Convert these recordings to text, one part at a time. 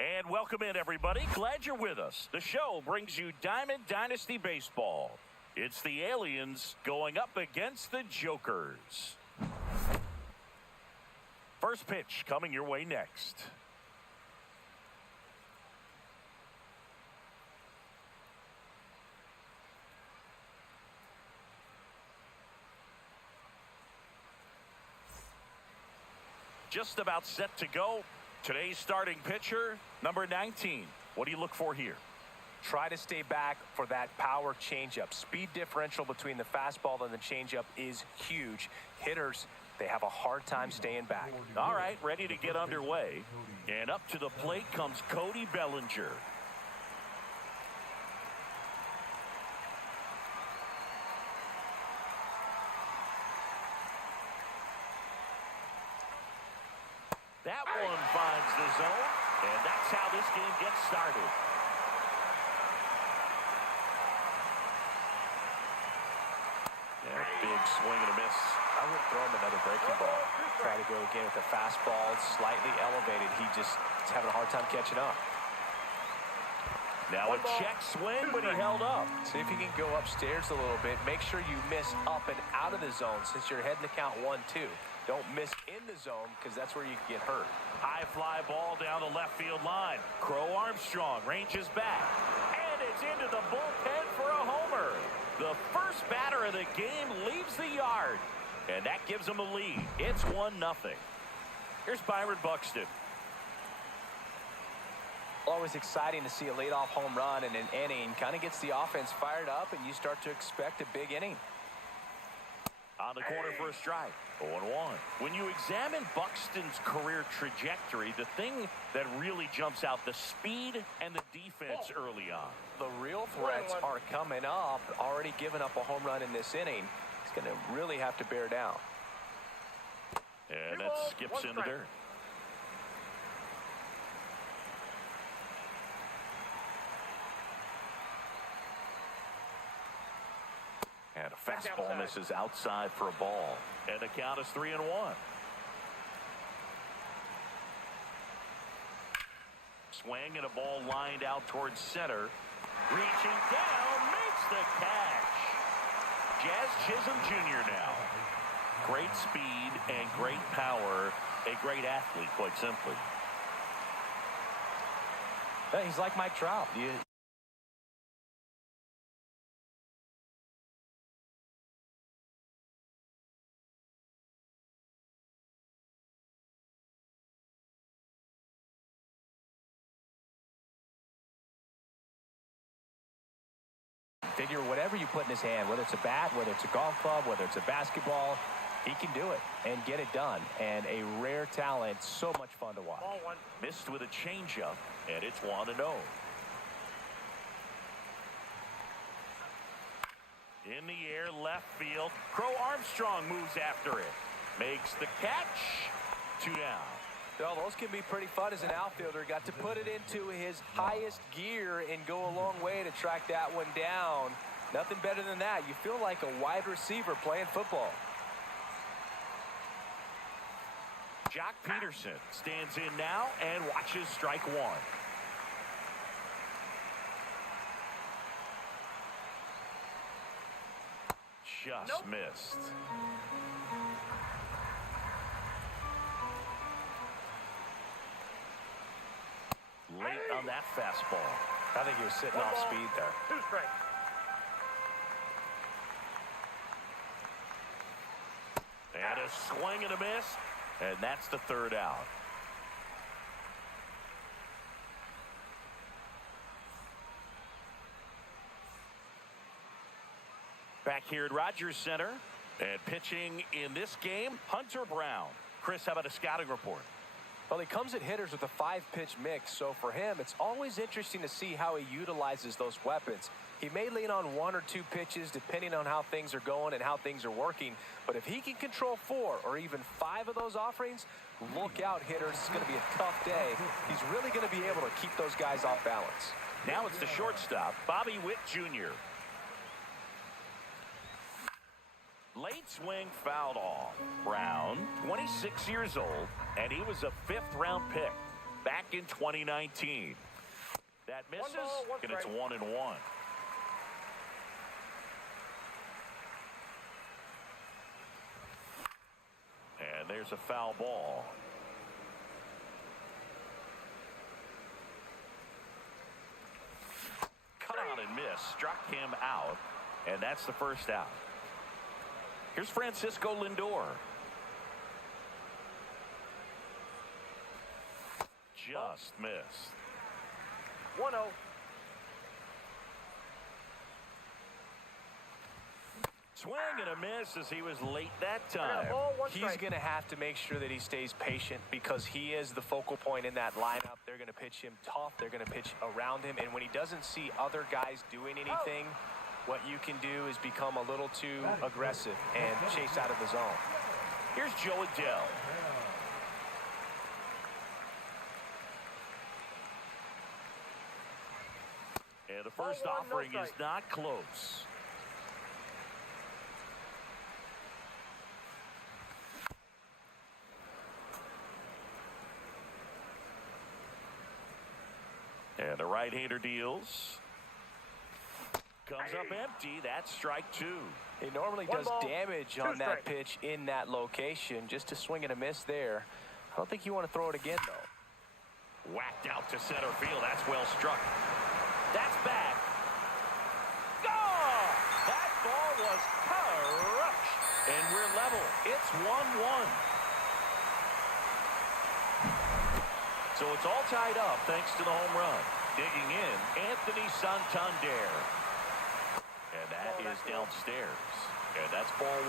And welcome in, everybody. Glad you're with us. The show brings you Diamond Dynasty Baseball. It's the Aliens going up against the Jokers. First pitch coming your way next. Just about set to go. Today's starting pitcher, number 19. What do you look for here? Try to stay back for that power changeup. Speed differential between the fastball and the changeup is huge. Hitters, they have a hard time staying back. All right, ready to get underway. And up to the plate comes Cody Bellinger. That one finds the zone, and that's how this game gets started. Yeah, big swing and a miss. I would throw him another breaking ball. Try to go again with the fastball, slightly elevated. He just is having a hard time catching up. Now a check swing, but he held up. See if you can go upstairs a little bit. Make sure you miss up and out of the zone since you're heading to count 1-2. Don't miss in the zone because that's where you can get hurt. High fly ball down the left field line. Crow Armstrong ranges back. And it's into the bullpen for a homer. The first batter of the game leaves the yard. And that gives them a lead. It's 1-0. Here's Byron Buxton. Always exciting to see a leadoff home run in an inning. Kind of gets the offense fired up, and you start to expect a big inning. On the corner for a strike. 0-1. When you examine Buxton's career trajectory, the thing that really jumps out, the speed and the defense early on. The real threats are coming up. Already given up a home run in this inning. He's going to really have to bear down. And that skips into dirt. And a fastball misses outside for a ball. And the count is 3-1. Swing and a ball lined out towards center. Reaching down, makes the catch. Jazz Chisholm Jr. now. Great speed and great power. A great athlete, quite simply. He's like Mike Trout. Figure whatever you put in his hand, whether it's a bat, whether it's a golf club, whether it's a basketball, he can do it and get it done. And a rare talent, so much fun to watch. Ball one. Missed with a changeup, and it's 1-0. In the air, left field. Crow Armstrong moves after it. Makes the catch. 2 down. Well, those can be pretty fun as an outfielder. Got to put it into his highest gear and go a long way to track that one down. Nothing better than that. You feel like a wide receiver playing football. Jock Peterson stands in now and watches strike one. Just missed. Late on that fastball. I think he was sitting off speed there. 2 strikes. And a swing and a miss. And that's the 3rd out. Back here at Rogers Center. And pitching in this game, Hunter Brown. Chris, how about a scouting report? Well, he comes at hitters with a 5-pitch mix, so for him, it's always interesting to see how he utilizes those weapons. He may lean on 1 or 2 pitches depending on how things are going and how things are working, but if he can control 4 or even 5 of those offerings, look out, hitters. It's going to be a tough day. He's really going to be able to keep those guys off balance. Now it's the shortstop, Bobby Witt Jr. Late swing fouled off. Brown, 26 years old, and he was a 5th-round pick back in 2019. That misses, and it's 1-1. And there's a foul ball. Cut on and miss, struck him out, and that's the 1st out. Here's Francisco Lindor. Just missed. 1-0. Swing and a miss as he was late that time. He's going to have to make sure that he stays patient because he is the focal point in that lineup. They're going to pitch him tough. They're going to pitch around him. And when he doesn't see other guys doing anything, what you can do is become a little too aggressive and chase out of the zone. Here's Joe Adele. And the first offering is not close. And the right-hander deals. Comes up empty. That's strike 2. He normally does damage on that pitch in that location. Just a swing and a miss there. I don't think you want to throw it again, though. Whacked out to center field. That's well struck. That's back. Oh! That ball was crushed. And we're level. It's 1-1. So it's all tied up thanks to the home run. Digging in, Anthony Santander. And that is downstairs. And that's ball 1.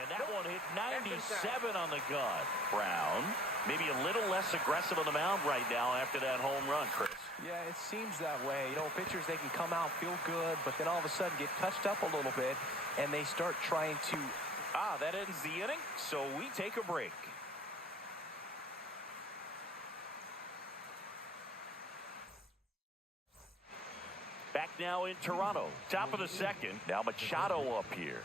And that one hit 97 on the gun. Brown, maybe a little less aggressive on the mound right now after that home run, Chris. Yeah, it seems that way. You know, pitchers, they can come out, feel good, but then all of a sudden get touched up a little bit, and they start trying to... That ends the inning, so we take a break. Back now in Toronto. Top of the 2nd. Now Machado up here.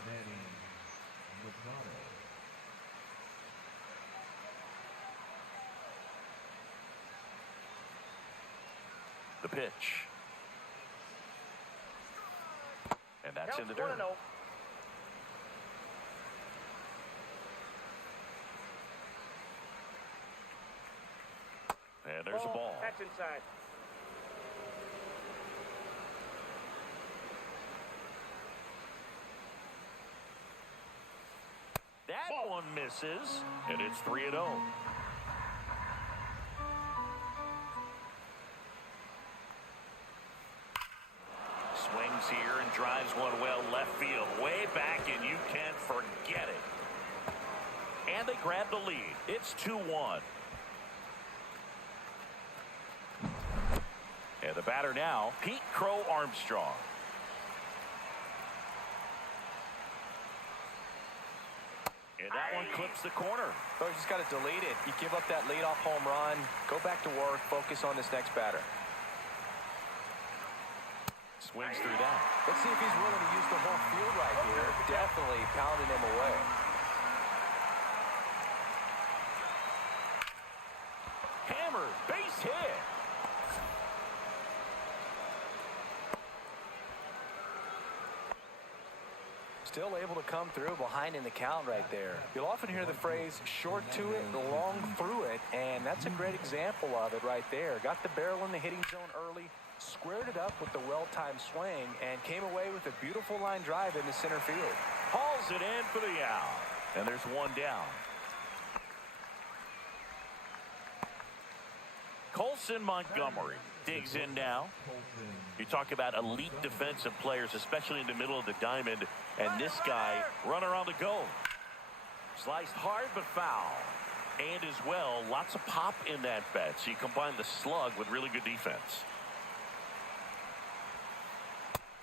The pitch. And that's in the dirt. And there's a ball. That's inside. That one misses, and it's 3-0. moves here and drives one well left field, way back, and you can forget it. And they grab the lead. It's 2-1. And the batter now, Pete Crow Armstrong. And that one clips the corner. So you just got to delete it. You give up that leadoff home run, go back to work, focus on this next batter. Swings through that. Let's see if he's willing to use the whole field right here. Definitely pounding him away. Hammer, base hit. Still able to come through behind in the count right there. You'll often hear the phrase short to it, long through it, and that's a great example of it right there. Got the barrel in the hitting zone early, squared it up with the well-timed swing, and came away with a beautiful line drive into center field. Hauls it in for the out. And there's one down. Colson Montgomery digs in now. You talk about elite defensive players, especially in the middle of the diamond, and this guy runner on the go. Sliced hard but foul. And as well, lots of pop in that bat. So you combine the slug with really good defense.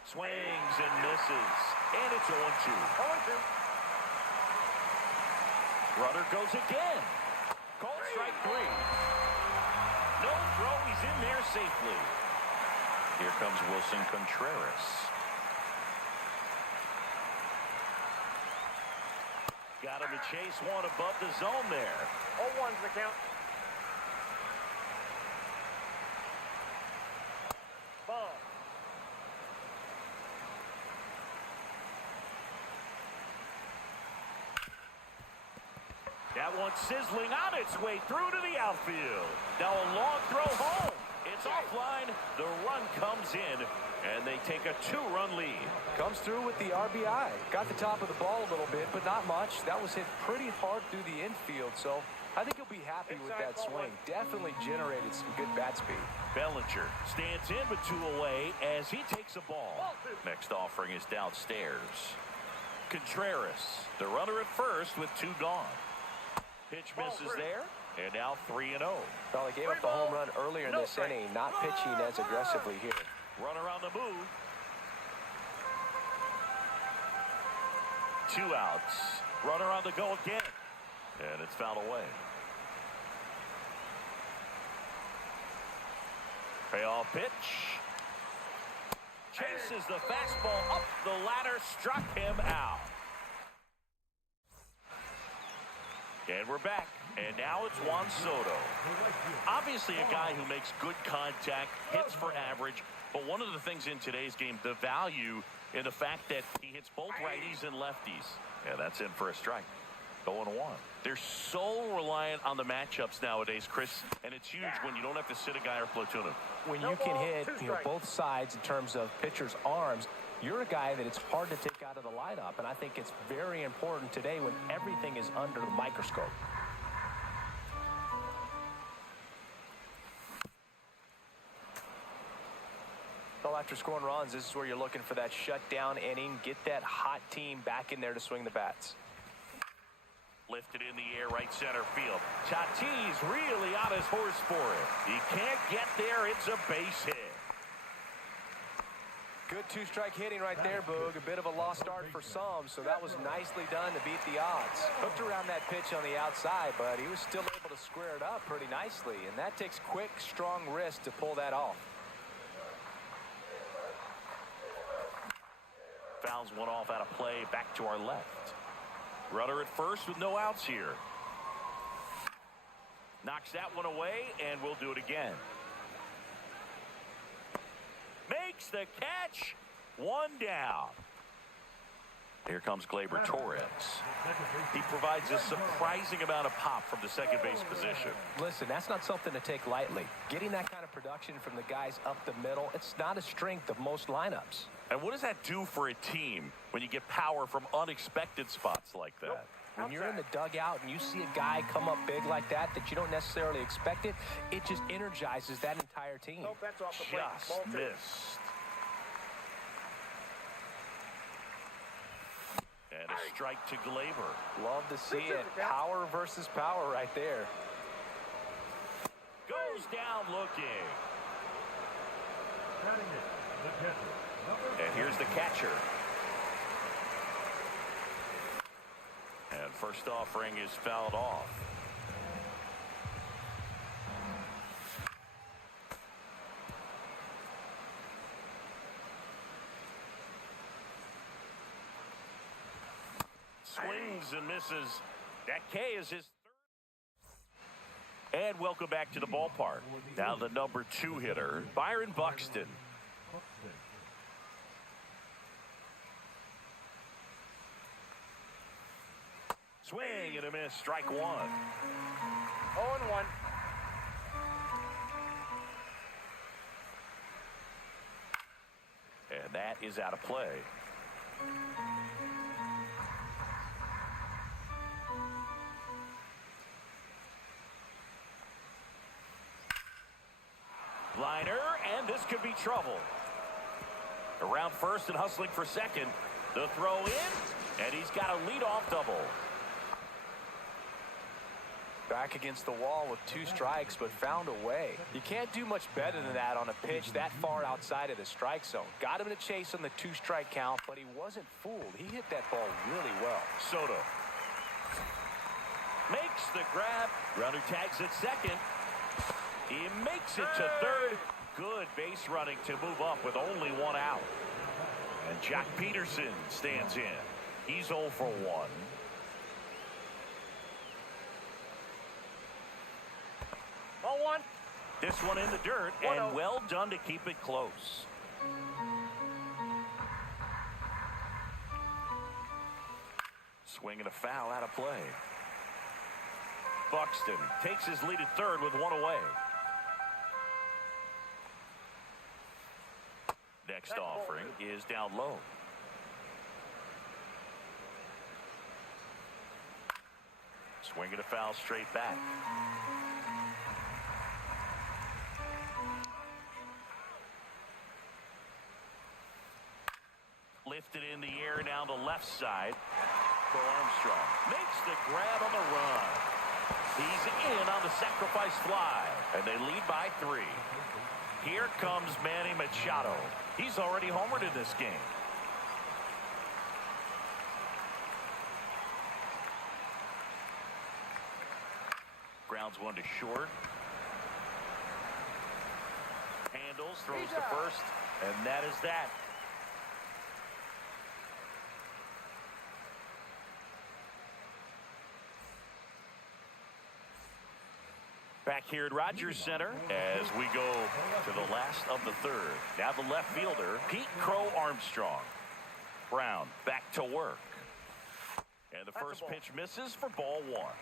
Swings and misses. And it's 0-2. 0-2. Runner goes again. Called strike 3. No throw. He's in there safely. Here comes Wilson Contreras. Got him to chase one above the zone there. 0-1's the count. Ball. That one sizzling on its way through to the outfield. Now a long throw home. It's offline. The run comes in, and they take a 2-run lead. Comes through with the RBI. Got the top of the ball a little bit, but not much. That was hit pretty hard through the infield, so I think he'll be happy with that swing. Definitely generated some good bat speed. Bellinger stands in with 2 away as he takes a ball. Next offering is downstairs. Contreras, the runner at first with 2 gone. Pitch misses there, and now 3-0. Well, he gave up the home run earlier in this inning, not pitching as aggressively here. Runner on the move. 2 outs. Runner on the go again. And it's fouled away. Payoff pitch. Chases the fastball up the ladder, struck him out. And we're back. And now it's Juan Soto. Obviously a guy who makes good contact, hits for average. But one of the things in today's game, the value in the fact that he hits both righties and lefties. Yeah, that's in for a strike. 0-1. They're so reliant on the matchups nowadays, Chris, and it's huge when you don't have to sit a guy or platoon him. When you can hit both sides in terms of pitchers' arms, you're a guy that it's hard to take out of the lineup, and I think it's very important today when everything is under the microscope. Well, after scoring runs, this is where you're looking for that shutdown inning, get that hot team back in there to swing the bats. Lifted in the air, right center field. Tatis really on his horse for it. He can't get there. It's a base hit. Good 2-strike hitting right there, Boog. A bit of a lost start for some, so that was nicely done to beat the odds. Hooked around that pitch on the outside, but he was still able to square it up pretty nicely, and that takes quick, strong wrist to pull that off. Fouls one off out of play, back to our left. Runner at first with no outs here. Knocks that one away, and we'll do it again. Makes the catch. 1 down. Here comes Gleyber Torres. He provides a surprising amount of pop from the second base position. Listen, that's not something to take lightly. Getting that kind of production from the guys up the middle, it's not a strength of most lineups. And what does that do for a team when you get power from unexpected spots like that? When you're in the dugout and you see a guy come up big like that you don't necessarily expect it, it just energizes that entire team. Nope, that's off the plate. Just missed. strike to Glaber. Love to see it. Power versus power right there. Goes down looking. And here's the catcher. And first offering is fouled off. Swings and misses. That K is his third. And welcome back to the ballpark. Now the number 2 hitter, Byron Buxton. Swing and a miss, strike 1. 0-1. And that is out of play. Liner, and this could be trouble. Around first and hustling for second. The throw in, and he's got a leadoff double. Back against the wall with 2 strikes, but found a way. You can't do much better than that on a pitch that far outside of the strike zone. Got him in a chase on the 2-strike count, but he wasn't fooled. He hit that ball really well. Soto makes the grab. Runner tags at second. He makes it to third. Good base running to move up with only 1 out. And Jack Peterson stands in. He's 0 for 1. This one in the dirt, and well done to keep it close. Swing and a foul out of play. Buxton takes his lead at third with 1 away. Next offering is down low. Swing and a foul straight back. Lifted in the air down the left side. For Armstrong. Makes the grab on the run. He's in on the sacrifice fly. And they lead by 3. Here comes Manny Machado. He's already homered in this game. Grounds one to short. Handles, throws to first. And that is that. Back here at Rogers Center as we go to the last of the third. Now the left fielder, Pete Crow Armstrong. Brown back to work. And the first pitch misses for ball 1.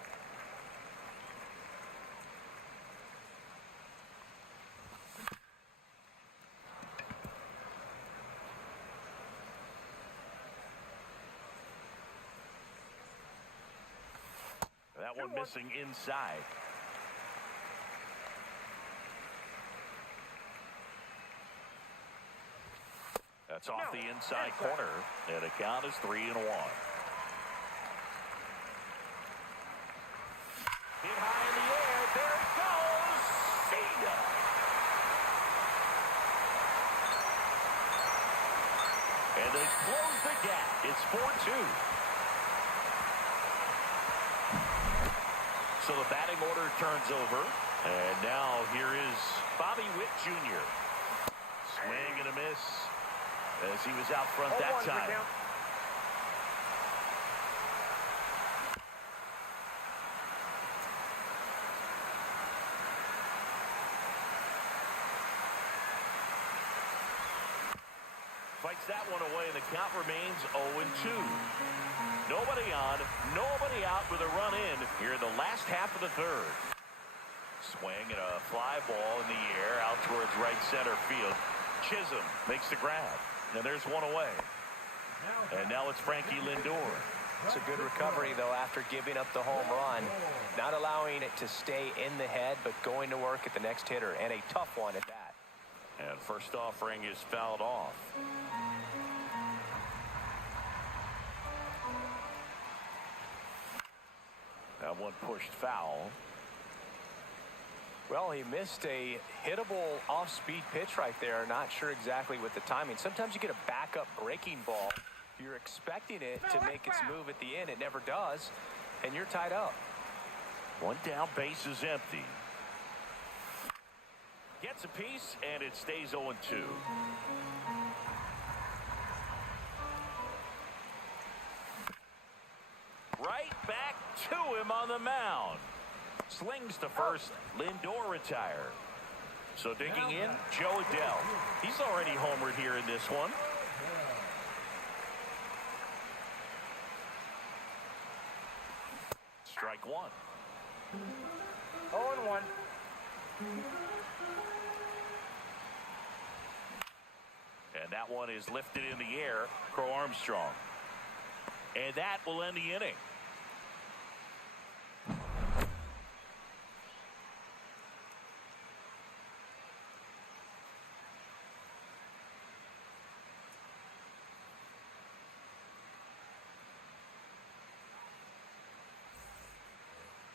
That one missing inside. That's off the inside corner, and the count is 3-1. Hit high in the air. There it goes. See ya. And they close the gap. It's 4-2. So the batting order turns over. And now here is Bobby Witt Jr. Swing and a miss. As he was out front that time. Fights that one away, and the count remains 0-2. Nobody on, nobody out with a run in here in the last half of the third. Swing and a fly ball in the air out towards right center field. Chisholm makes the grab. And there's one away. And now it's Frankie Lindor. It's a good recovery, though, after giving up the home run. Not allowing it to stay in the head, but going to work at the next hitter. And a tough one at that. And first offering is fouled off. That one pushed foul. Well, he missed a hittable off-speed pitch right there. Not sure exactly with the timing. Sometimes you get a backup breaking ball. You're expecting it to make its move at the end. It never does, and you're tied up. One down, base is empty. Gets a piece, and it stays 0-2. Right back to him on the mound. Slings to first. Lindor retired. So digging in, Joe Adele. He's already homered here in this one. Strike one. 0-1. And that one is lifted in the air. Crow Armstrong. And that will end the inning.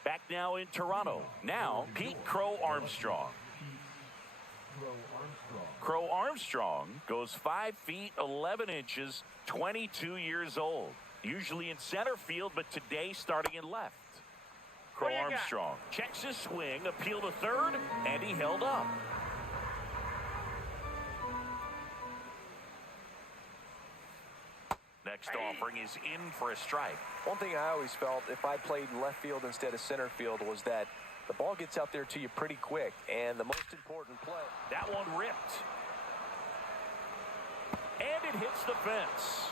Back now in Toronto. Now, Pete Crow Armstrong. Crow Armstrong goes 5 feet 11 inches, 22 years old. Usually in center field, but today starting in left. Crow Armstrong checks his swing, appeal to third, and he held up. Next offering is in for a strike. One thing I always felt if I played left field instead of center field was that the ball gets out there to you pretty quick, and the most important play. That one ripped. And it hits the fence.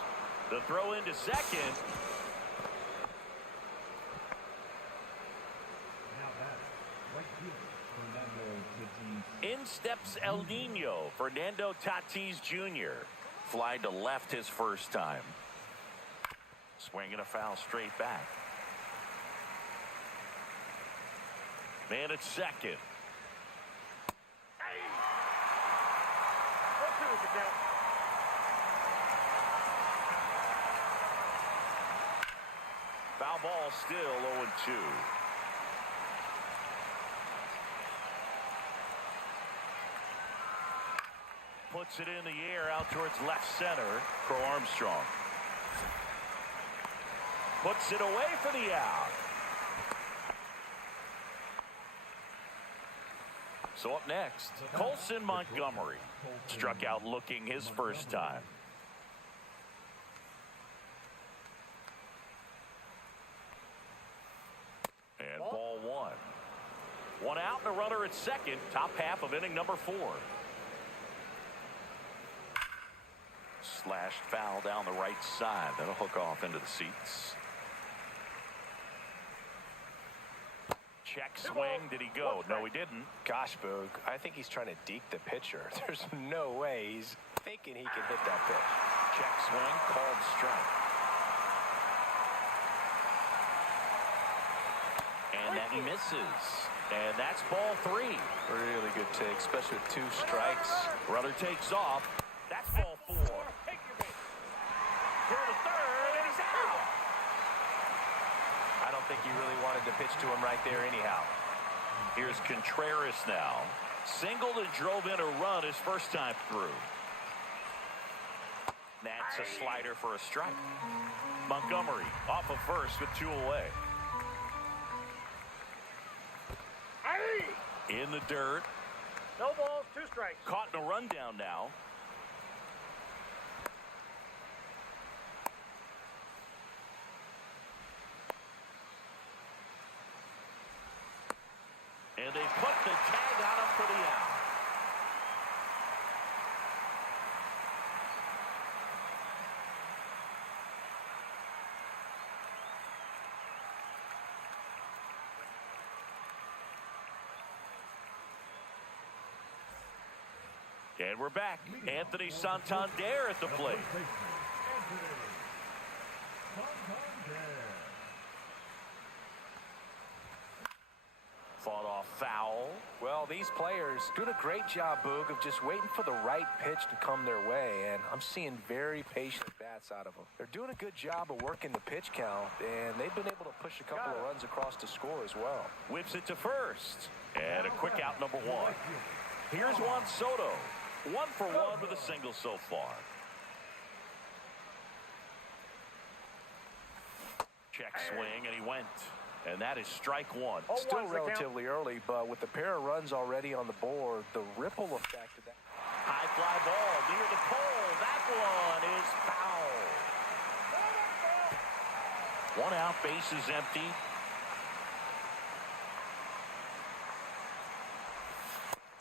The throw into second. In steps El Nino, Fernando Tatis Jr. Fly to left his first time. Swinging a foul straight back. Man at second. Foul ball still 0-2. Puts it in the air out towards left center. Crow Armstrong. Puts it away for the out. So up next, Colson Montgomery. Struck out looking his first time. And ball one. One out and a runner at second. Top half of inning number 4. Slashed foul down the right side. That'll hook off into the seats. Check swing. Did he go? No, he didn't. Gosh, Boog, I think he's trying to deke the pitcher. There's no way he's thinking he can hit that pitch. Check swing. Called strike. And that misses. And that's ball 3. Really good take, especially with 2 strikes. Runner takes off. That's ball 4. Here to third, and he's out. I don't think he really wanted to pitch to him right there anyhow. Here's Contreras now. Singled and drove in a run his first time through. That's a slider for a strike. Montgomery off of first with 2 away. In the dirt. No balls, 2 strikes. Caught in a rundown now. And they put the tag on him for the out. And we're back. Anthony Santander at the plate. Fought off foul. Well, these players doing a great job, Boog, of just waiting for the right pitch to come their way, and I'm seeing very patient bats out of them. They're doing a good job of working the pitch count, and they've been able to push a couple of runs across to score as well. Whips it to first. And a quick out, number one. Here's Juan Soto. 1 for 1 with a single so far. Check swing, and he went. And that is strike one. Still relatively early, but with the pair of runs already on the board, the ripple effect of that. High fly ball near the pole. That one is foul. 1 out, bases empty.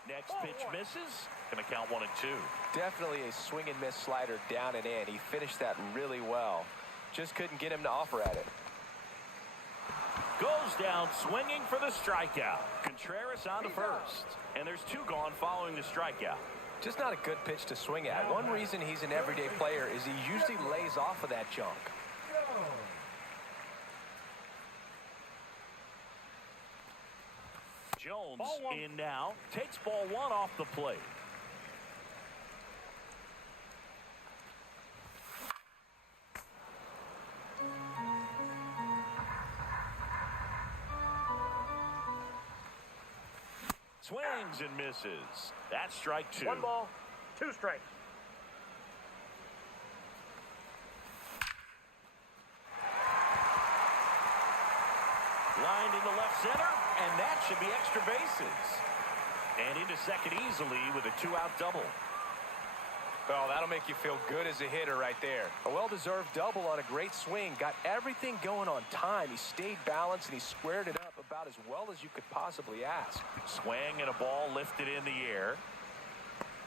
Next pitch misses. Gonna count 1 and 2. Definitely a swing and miss slider down and in. He finished that really well. Just couldn't get him to offer at it. Goes down swinging for the strikeout. Contreras on to first. And there's 2 gone following the strikeout. Just not a good pitch to swing at. One reason he's an everyday player is he usually lays off of that junk. Jones in now. Takes ball 1 off the plate. Swings and misses. That's strike 2. 1 ball, 2 strikes. Lined into left center, and that should be extra bases. And into second easily with a 2-out double. Oh, that'll make you feel good as a hitter right there. A well-deserved double on a great swing. Got everything going on time. He stayed balanced, and he squared it up about as well as you could possibly ask. Swing and a ball lifted in the air.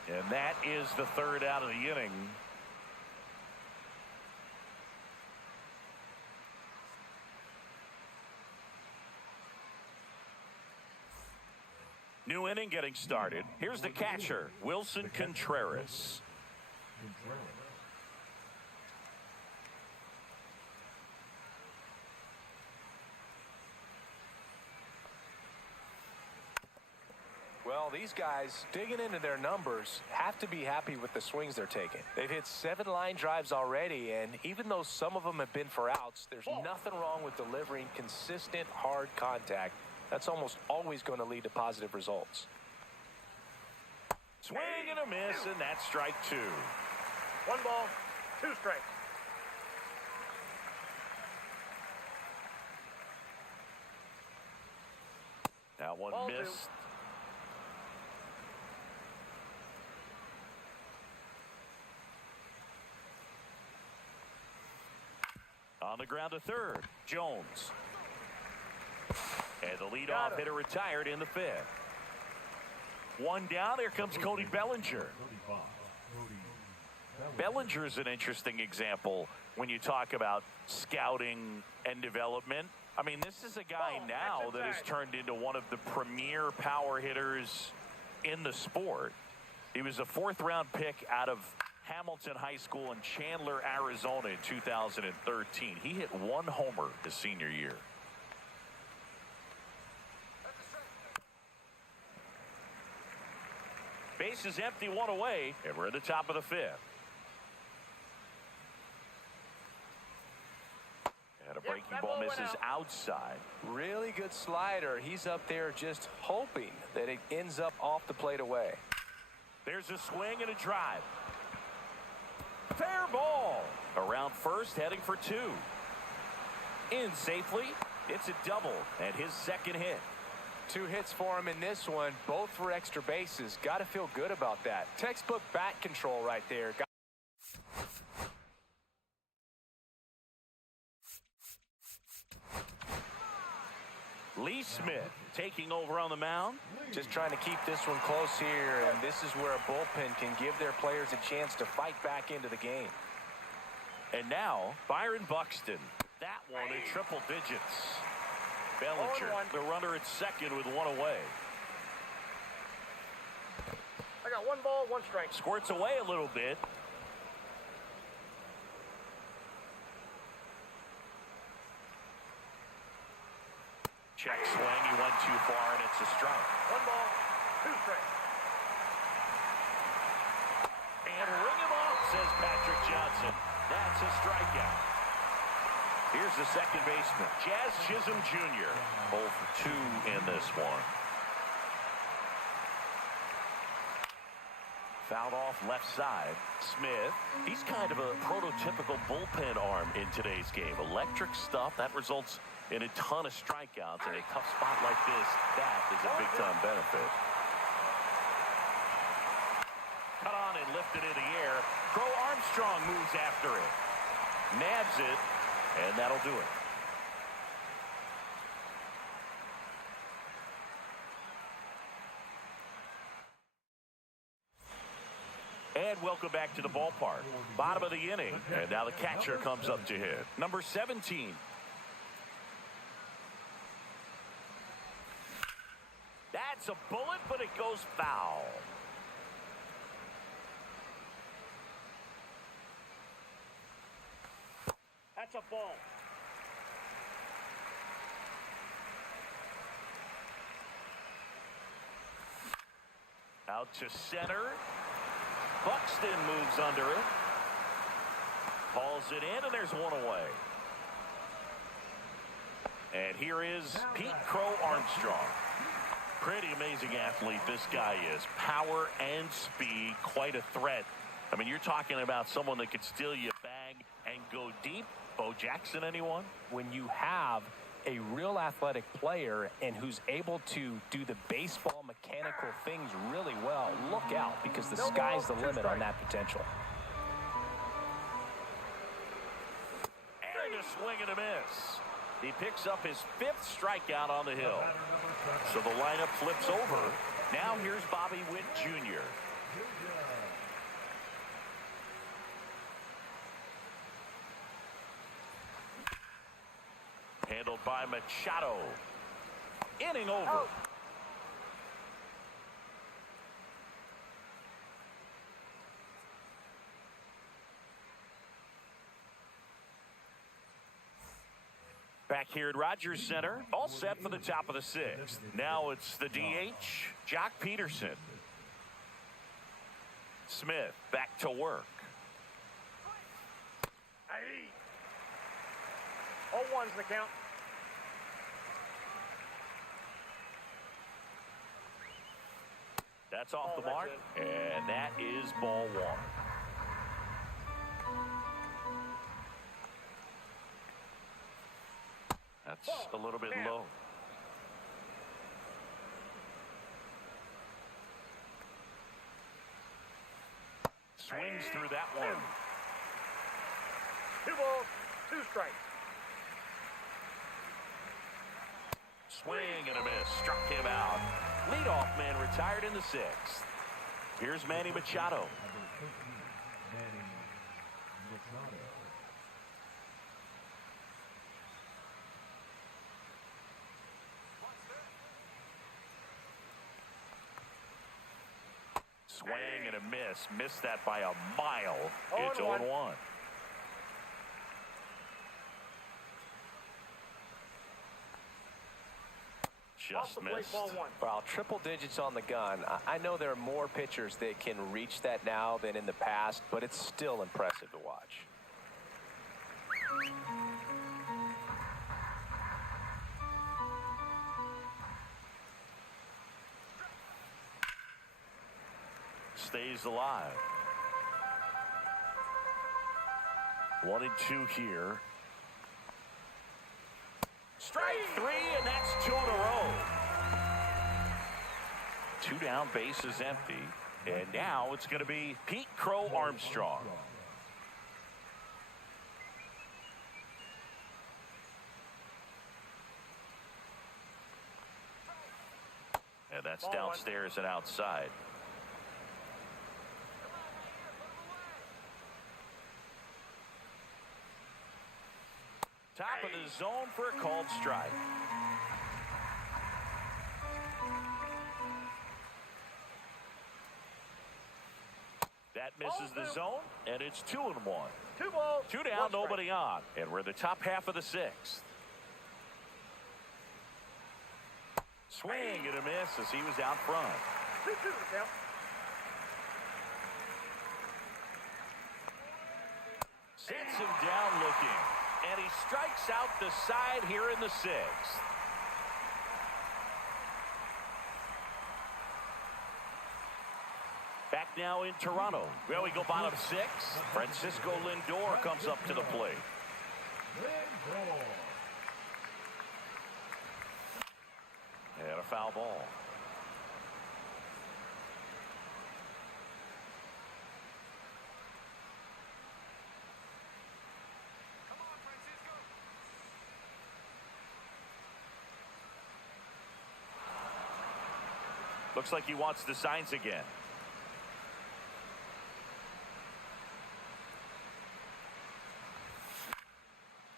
And that is the 3rd out of the inning. New inning getting started. Here's the catcher, Wilson Contreras. Well, these guys, digging into their numbers, have to be happy with the swings they're taking. They've hit 7 line drives already, and even though some of them have been for outs, there's nothing wrong with delivering consistent, hard contact. That's almost always going to lead to positive results. Swing and a miss, and that's strike 2. 1 ball, 2 strikes. That one Ball missed. 2. On the ground to third, Jones. And the leadoff hitter retired in the 5th. 1 down. Here comes Cody Bellinger. Bellinger is an interesting example when you talk about scouting and development. I mean, this is a guy now that has turned into one of the premier power hitters in the sport. He was a 4th-round pick out of Hamilton High School in Chandler, Arizona in 2013. He hit 1 homer his senior year. Base is empty, 1 away, and we're at the top of the 5th. And a breaking ball misses outside. Really good slider. He's up there just hoping that it ends up off the plate away. There's a swing and a drive. Fair ball. Around first, heading for 2. In safely. It's a double and his 2nd hit. 2 hits for him in this one, both for extra bases. Got to feel good about that. Textbook bat control right there. Lee Smith taking over on the mound. Just trying to keep this one close here, and this is where a bullpen can give their players a chance to fight back into the game. And now, Byron Buxton. That one in triple digits. Bellinger, the runner at 2nd with 1 away. I got 1 ball, 1 strike. Squirts away a little bit. Check swing, he went too far, and it's a strike. 1 ball, 2 strikes. And ring him off, says Patrick Johnson. That's a strikeout. Here's the second baseman, Jazz Chisholm Jr. 0 for 2 in this one. Fouled off left side. Smith, he's kind of a prototypical bullpen arm in today's game. Electric stuff that results in a ton of strikeouts. In a tough spot like this, that is a big-time benefit. Cut on and lifted in the air. Crow Armstrong moves after it. Nabs it, and that'll do it. And welcome back to the ballpark. Bottom of the inning, and now the catcher comes up to hit. Number 17. That's a bullet, but it goes foul. That's a ball. Out to center. Buxton moves under it. Hauls it in, and there's one away. And here is Pete Crow Armstrong. Pretty amazing athlete this guy is. Power and speed, quite a threat. I mean, you're talking about someone that could steal you a bag and go deep. Bo Jackson, anyone? When you have a real athletic player and who's able to do the baseball mechanical things really well, look out, because the sky's the limit on that potential. And a swing and a miss. He picks up his 5th strikeout on the hill. So the lineup flips over. Now here's Bobby Witt Jr. Handled by Machado. Inning over. Oh. Back here at Rogers Center, all set for the top of the 6th. Now it's the DH, Jock Peterson. Smith back to work. 0-1's the count. That's off the mark, and that is ball 1. That's a little bit low. Swings through that one. 2 balls, 2 strikes. Swing and a miss. Struck him out. Leadoff man retired in the 6th. Here's Manny Machado. Swing and a miss. Missed that by a mile. It's 0-1. Just missed. Well, triple digits on the gun. I know there are more pitchers that can reach that now than in the past, but it's still impressive to watch. Stays alive. 1-2 here. Strike 3, and that's 2 in a row. 2 down, bases empty. And now it's going to be Pete Crow Armstrong. And that's downstairs and outside. Top of the zone for a called strike. That misses the zone, and it's 2-1. 2 balls. 2 down, nobody on. And we're in the top half of the 6th. Swing and a miss as he was out front. 2-2 the count. Sits him down looking. And he strikes out the side here in the sixth. Back now in Toronto. Well, we go bottom six. Francisco Lindor comes up to the plate. And a foul ball. Looks like he wants the signs again.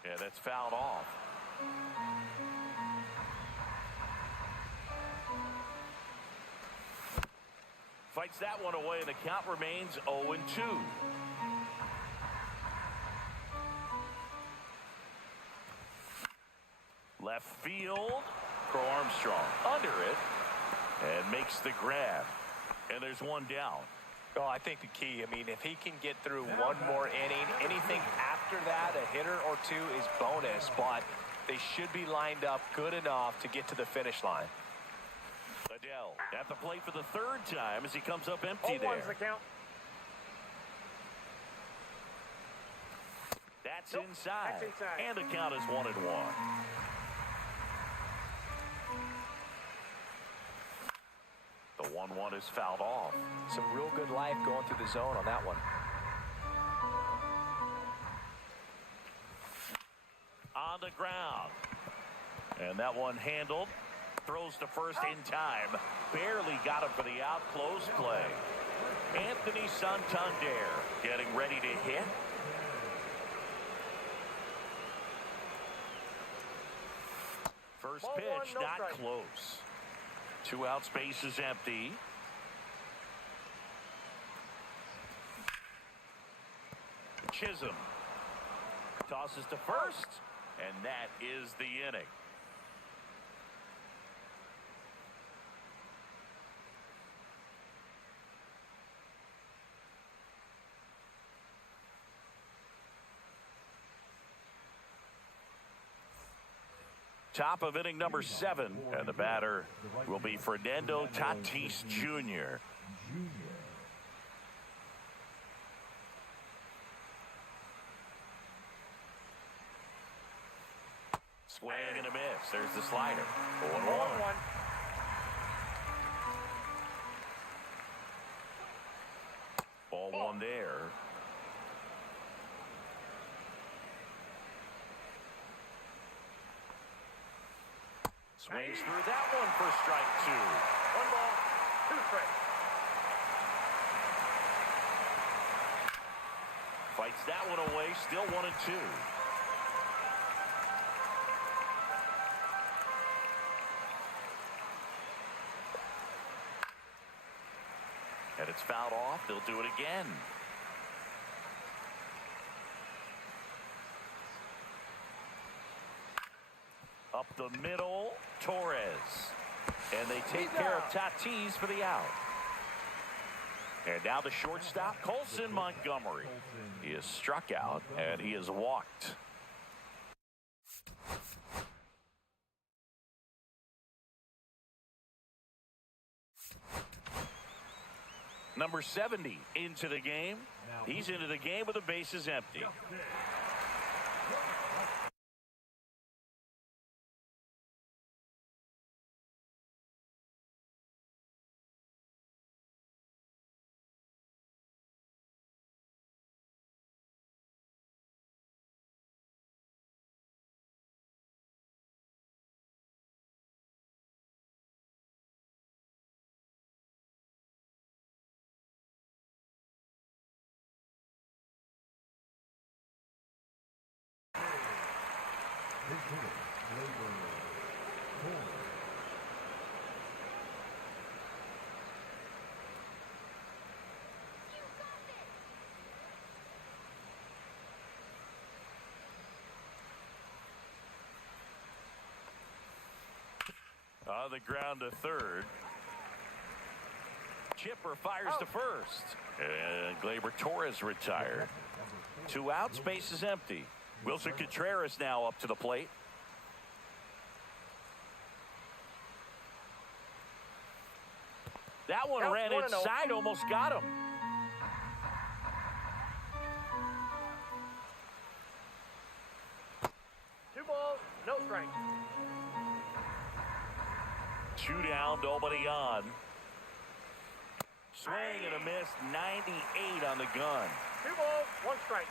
Yeah, that's fouled off. Fights that one away, and the count remains 0-2. Left field. Crow Armstrong under it and makes the grab. And there's one down. Oh, I think the key, I mean, if he can get through one more inning, anything after that, a hitter or two is bonus, but they should be lined up good enough to get to the finish line. Adele at the plate for the third time as he comes up empty 0-1's there. the count. That's Nope, inside. that's inside. And the count is 1-1. The 1-1 is fouled off. Some real good life going through the zone on that one. On the ground. And that one handled. Throws to first in time. Barely got him for the out. Close play. Anthony Santander getting ready to hit. First Ball pitch, one, no not strike. close. 2 out, space is empty. Chisholm tosses to first, and that is the inning. Top of inning number 7, and the batter will be Fernando Tatis Jr. Swing and a miss. There's the slider. 0-1. 0-1. Ball one there. Swings through that one for strike 2. 1 ball, 2 strikes. Fights that one away, still 1-2. And it's fouled off. They'll do it again. Up the middle, Torres. And they take care of Tatis for the out. And now the shortstop, Colson Montgomery. He is struck out, and he is walked. Number 70 into the game. He's into the game with the bases empty. On the ground to third. Chipper fires to first. And Gleyber Torres retired. 2 outs, base is empty. Wilson Contreras now up to the plate. That one ran inside, almost got him. Two balls, no strikes. Two down, nobody on. Swing and a miss, 98 on the gun. Two balls, one strike.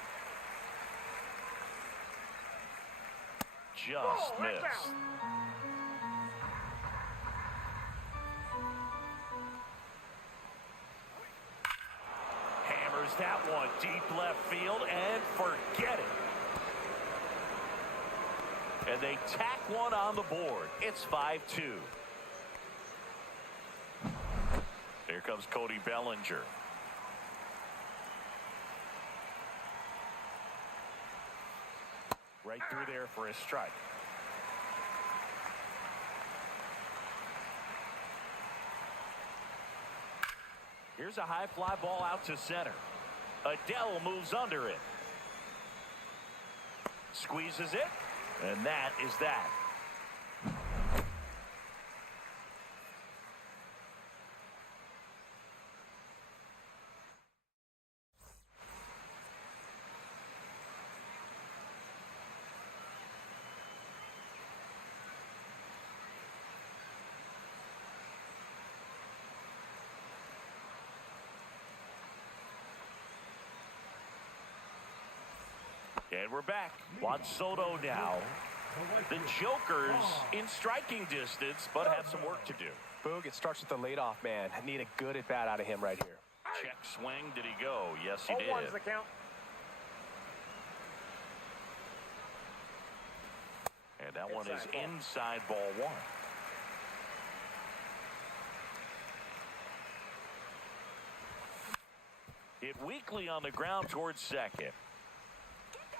Just missed. Hammers that one deep left field and forget it. And they tack one on the board. It's 5-2. Here comes Cody Bellinger. Right through there for a strike. Here's a high fly ball out to center. Adele moves under it. Squeezes it. And that is that. And we're back. Juan Soto now. The Jokers in striking distance, but have some work to do. Boog, it starts with the leadoff man. I need a good at-bat out of him right here. Check swing. Did he go? Yes, he did. 0-1's the count. And that one is inside ball one. Hit weakly on the ground towards second.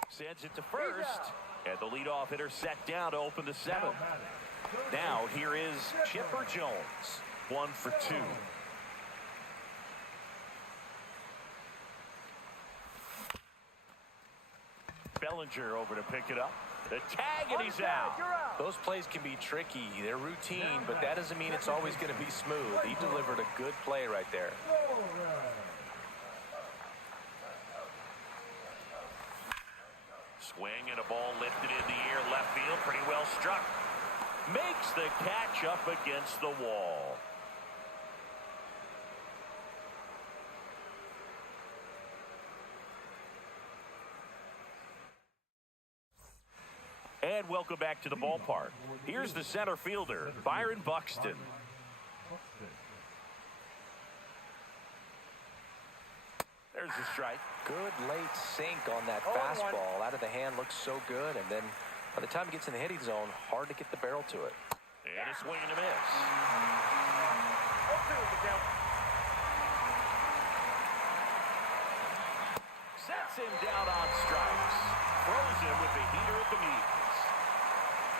Sends it to first. And the leadoff hitter set down to open the seventh. Now here is Chipper Jones. 1 for 2. Bellinger over to pick it up. The tag, and he's out. Those plays can be tricky. They're routine, but that doesn't mean it's always going to be smooth. He delivered a good play right there. Swing and a ball lifted in the air, left field, pretty well struck. Makes the catch up against the wall. And welcome back to the ballpark. Here's the center fielder, Byron Buxton. There's the strike. Good late sink on that fastball. Out of the hand, looks so good. And then by the time he gets in the hitting zone, hard to get the barrel to it. And a swing and a miss. 0-2's the count. Sets him down on strikes. Throws him with the heater at the knees.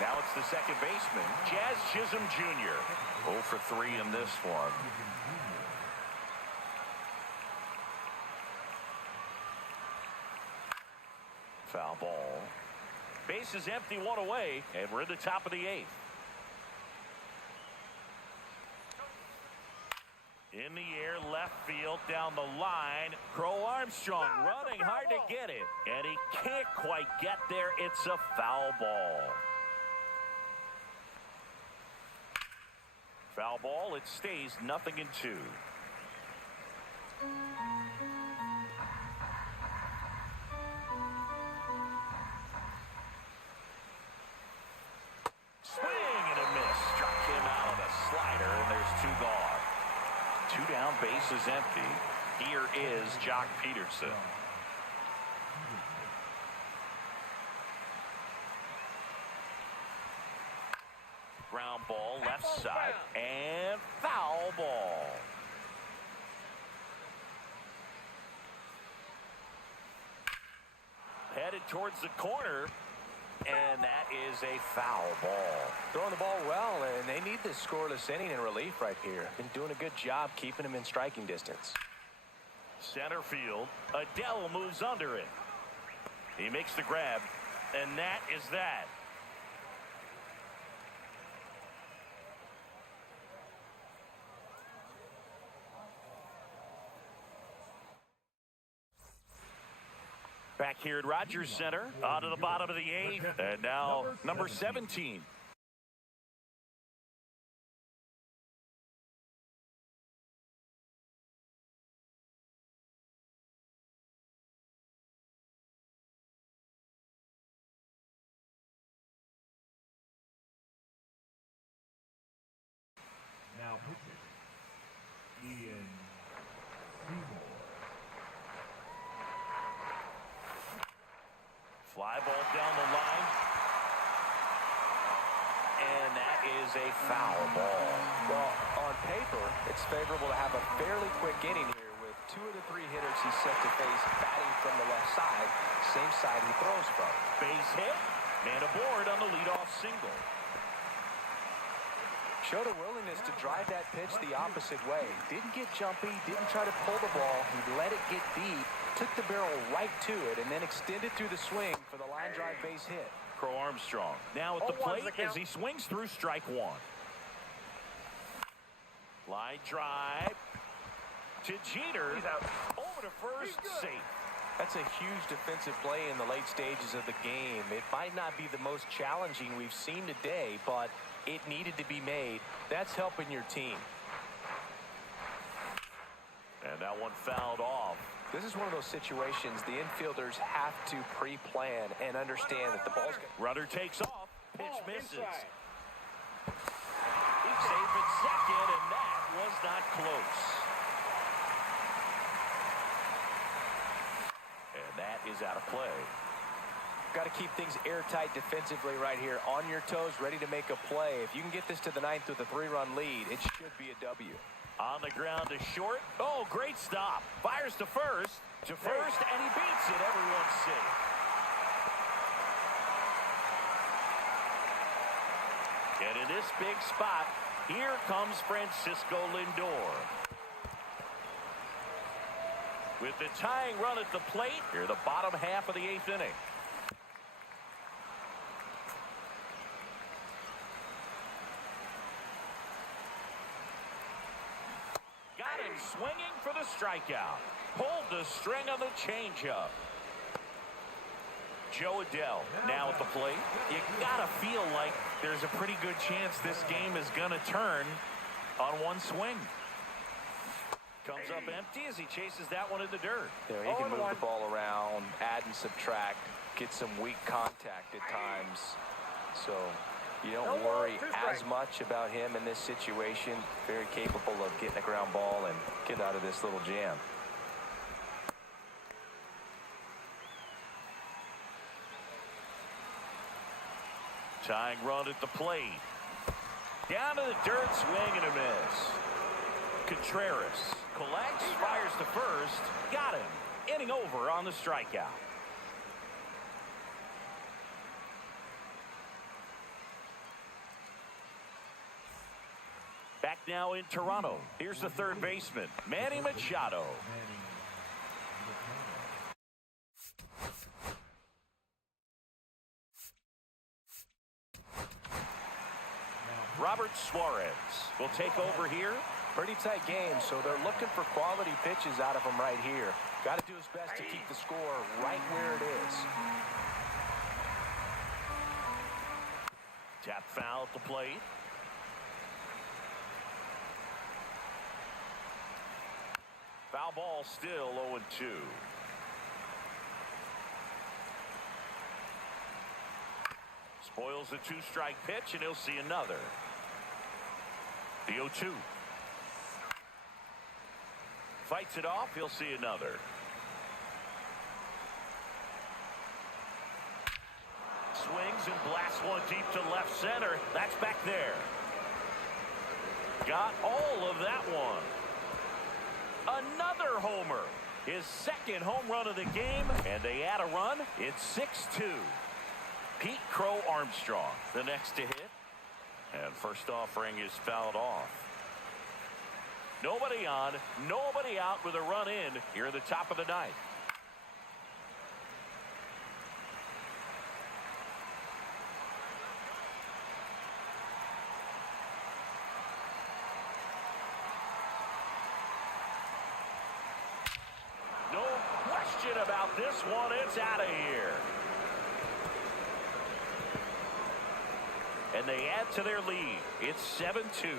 Now it's the second baseman, Jazz Chisholm Jr. 0 for 3 in this one. Foul ball. Base is empty, one away, and we're in the top of the 8th. In the air, left field, down the line. Crow Armstrong running hard to get it, and he can't quite get there. It's a foul ball. Foul ball, it stays 0-2. Swing and a miss. Struck him out of the slider, and there's 2 gone. 2 down, base is empty. Here is Jock Peterson. Ground ball, left side, and foul ball. Headed towards the corner, and that is a foul ball. Throwing the ball well, and they need this scoreless inning in relief right here. Been doing a good job keeping him in striking distance. Center field, Adele moves under it. He makes the grab. And that is that. Back here at Rogers Center, on to the bottom of the eighth, and now number 17. Now pitching, Ian Seymour. Fly ball down the line. And that is a foul ball. Well, on paper, it's favorable to have a fairly quick inning here with 2 of the 3 hitters he's set to face batting from the left side, same side he throws from. Base hit. Man aboard on the leadoff single. Showed a willingness to drive that pitch the opposite way. Didn't get jumpy, didn't try to pull the ball. He let it get deep, took the barrel right to it, and then extended through the swing for the line drive base hit. Crow Armstrong now at the plate as he swings through strike one. Line drive to Jeter. He's out. Over to first, safe. That's a huge defensive play in the late stages of the game. It might not be the most challenging we've seen today, but it needed to be made. That's helping your team. And that one fouled off. This is one of those situations the infielders have to pre-plan and understand that the ball's... Runner takes off. Pitch misses. He's safe at second, and that was not close. And that is out of play. Got to keep things airtight defensively right here. On your toes, ready to make a play. If you can get this to the 9th with a 3-run lead, it should be a W. On the ground to short. Oh, great stop. Fires to first, and he beats it. Everyone's safe. And in this big spot, here comes Francisco Lindor. With the tying run at the plate, here the bottom half of the 8th inning. Got him swinging for the strikeout. Pulled the string on the changeup. Joe Adele now at the plate. You gotta feel like there's a pretty good chance this game is gonna turn on one swing. Comes up empty as he chases that one in the dirt. There, he can move the ball around, add and subtract, get some weak contact at times. So you don't worry as much about him in this situation. Very capable of getting a ground ball and get out of this little jam. Tying run at the plate. Down to the dirt, swing and a miss. Contreras collects, fires to first. Got him. Inning over on the strikeout. Back now in Toronto. Here's the third baseman, Manny Machado. Robert Suarez will take over here. Pretty tight game, so they're looking for quality pitches out of him right here. Got to do his best to keep the score right where it is. Tap foul at the plate. Foul ball still 0-2. Spoils the 2-strike pitch, and he'll see another. The 0-2. Fights it off, he'll see another. Swings and blasts one deep to left center. That's back there. Got all of that one. Another homer. His second home run of the game, and they add a run. It's 6-2. Pete Crow Armstrong, the next to hit. And first offering is fouled off. Nobody on, nobody out with a run in here at the top of the ninth. thinking about this one. It's out of here. And they add to their lead. It's 7-2.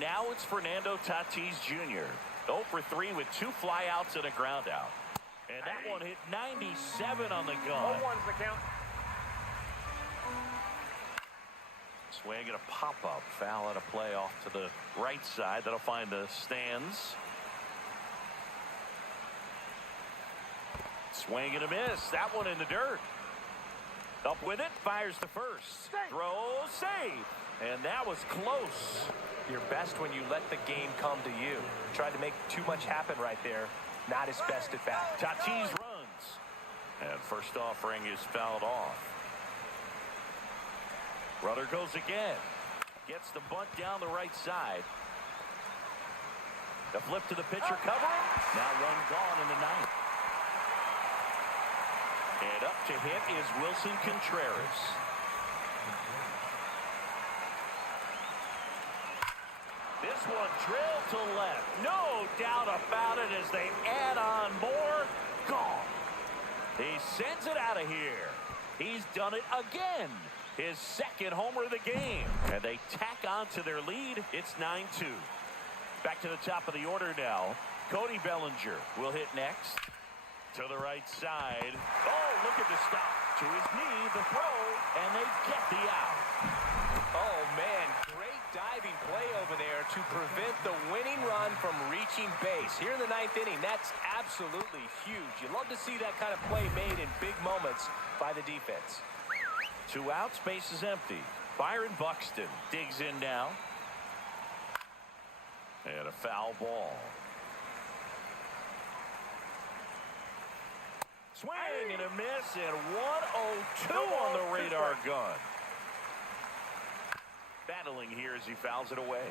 Now it's Fernando Tatis Jr. 0 for 3 with 2 flyouts and a ground out. And that one hit 97 on the gun. 0-1's the count. Swing and a pop-up. Foul and a play off to the right side. That'll find the stands. Swing and a miss. That one in the dirt. Up with it. Fires to first. Throws. Save. And that was close. You're best when you let the game come to you. Tried to make too much happen right there. Not his best at bat. Tatis runs. And first offering is fouled off. Runner goes again. Gets the bunt down the right side. The flip to the pitcher covering. Now one gone in the ninth. And up to hit is Wilson Contreras. This one drilled to left. No doubt about it as they add on more. Gone. He sends it out of here. He's done it again. His second homer of the game. And they tack on to their lead. It's 9-2. Back to the top of the order now. Cody Bellinger will hit next. To the right side. Oh, look at the stop. To his knee, the throw, and they get the out. Oh, man, great diving play over there to prevent the winning run from reaching base. Here in the ninth inning, that's absolutely huge. You love to see that kind of play made in big moments by the defense. 2 outs, base is empty. Byron Buxton digs in now. And a foul ball. Swing and a miss, and 102 on the radar gun. Battling here as he fouls it away.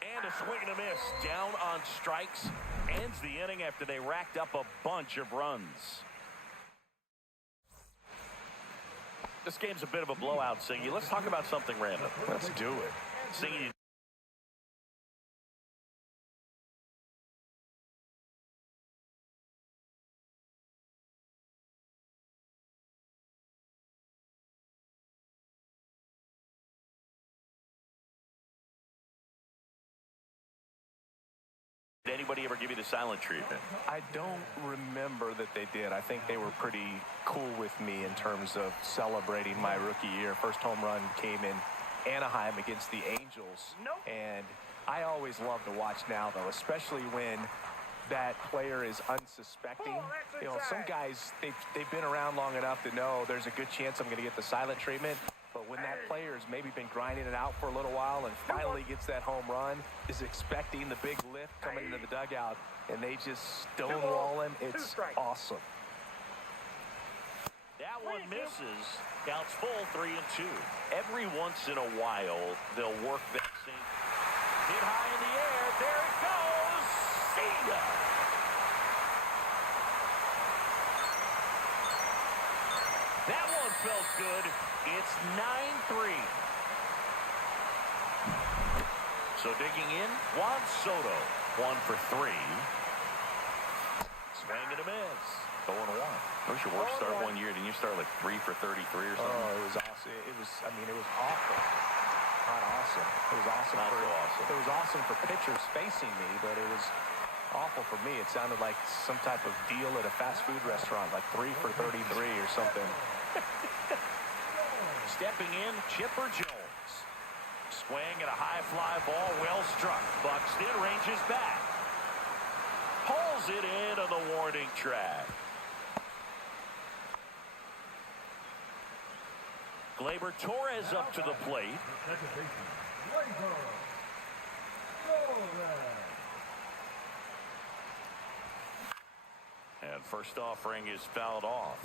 And a swing and a miss. Down on strikes. Ends the inning after they racked up a bunch of runs. This game's a bit of a blowout, Singy. Let's talk about something random. Let's do it. Singy. Did anybody ever give you the silent treatment? I don't remember that they did. I think they were pretty cool with me in terms of celebrating my rookie year. First home run came in Anaheim against the Angels. And I always love to watch now, though, especially when that player is unsuspecting. You know, some guys, they've been around long enough to know there's a good chance I'm going to get the silent treatment. But when that player's maybe been grinding it out for a little while and finally gets that home run, is expecting the big lift coming into the dugout, and they just stonewall him, it's awesome. That one misses. Counts full 3-2. Every once in a while, they'll work that same. Hit high in the air. There it goes. See ya. That one felt good. It's 9-3. So digging in, Juan Soto, 1 for 3. Swing and a miss. 0-1. That was your worst start one year. Didn't you start like 3 for 33 or something? Oh, it was awesome. It was awful. Not awesome. It was awesome. Not so awesome. It was awesome for pitchers facing me, but it was awful for me. It sounded like some type of deal at a fast food restaurant, like 3 for 33 or something. Stepping in, Chipper Jones. Swing at a high fly ball, well struck. Buxton ranges back. Pulls it in on the warning track. Gleyber Torres up to the plate. And first offering is fouled off.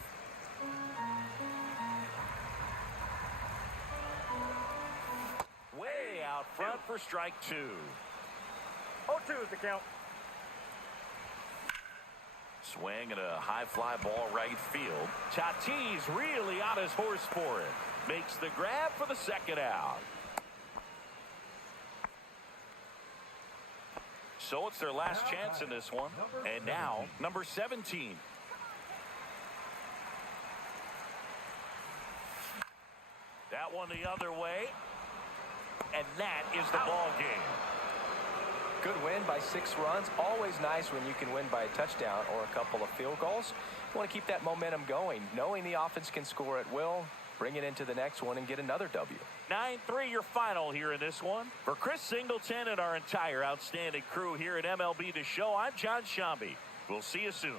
Way out front for strike 2. 0-2 is the count. Swing and a high fly ball right field. Tatis really on his horse for it. Makes the grab for the second out. So it's their last chance in this one. And now, number 17. That one the other way. And that is the ball game. Good win by 6 runs. Always nice when you can win by a touchdown or a couple of field goals. You want to keep that momentum going, knowing the offense can score at will, bring it into the next one and get another W. 9-3 your final here in this one. For Chris Singleton and our entire outstanding crew here at MLB The Show, I'm John Shambi. We'll see you soon.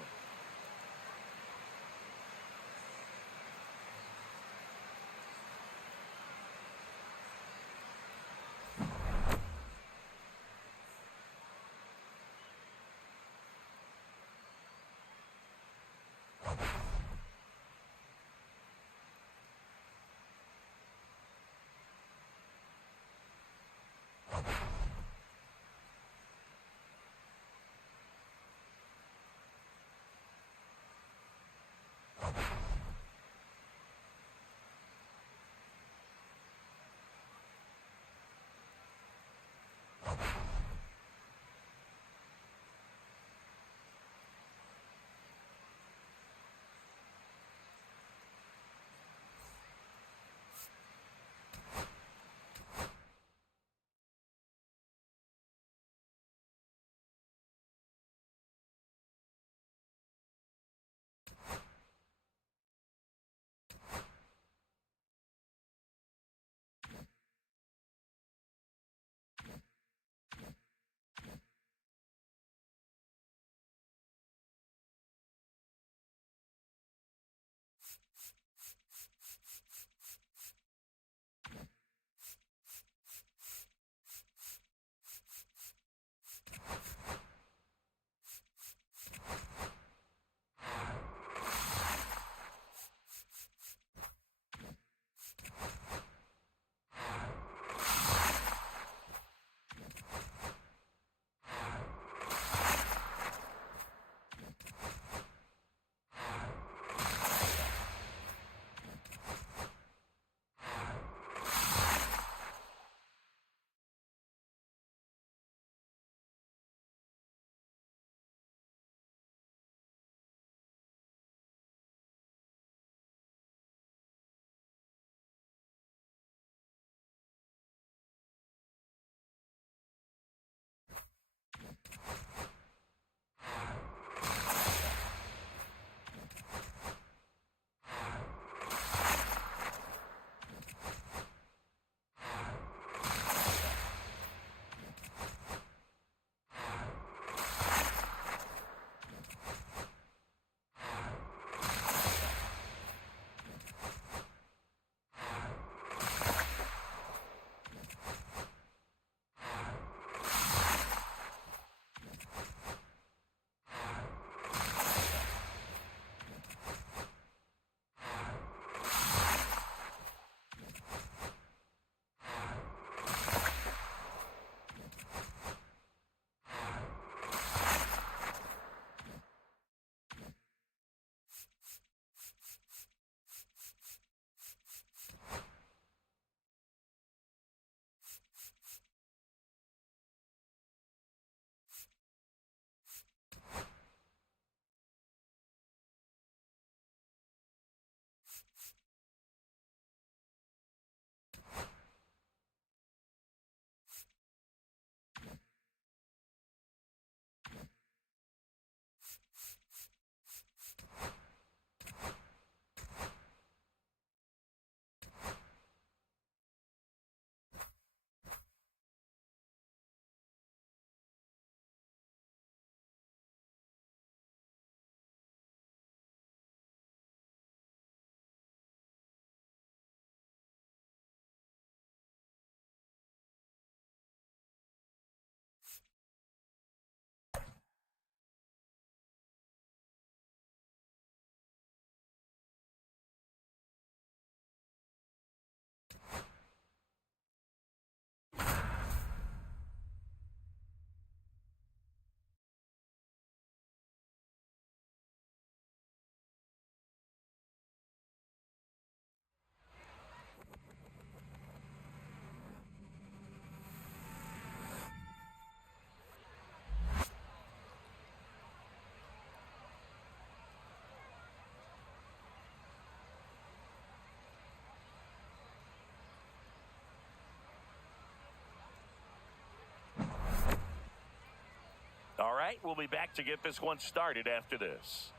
right, we'll be back to get this one started after this.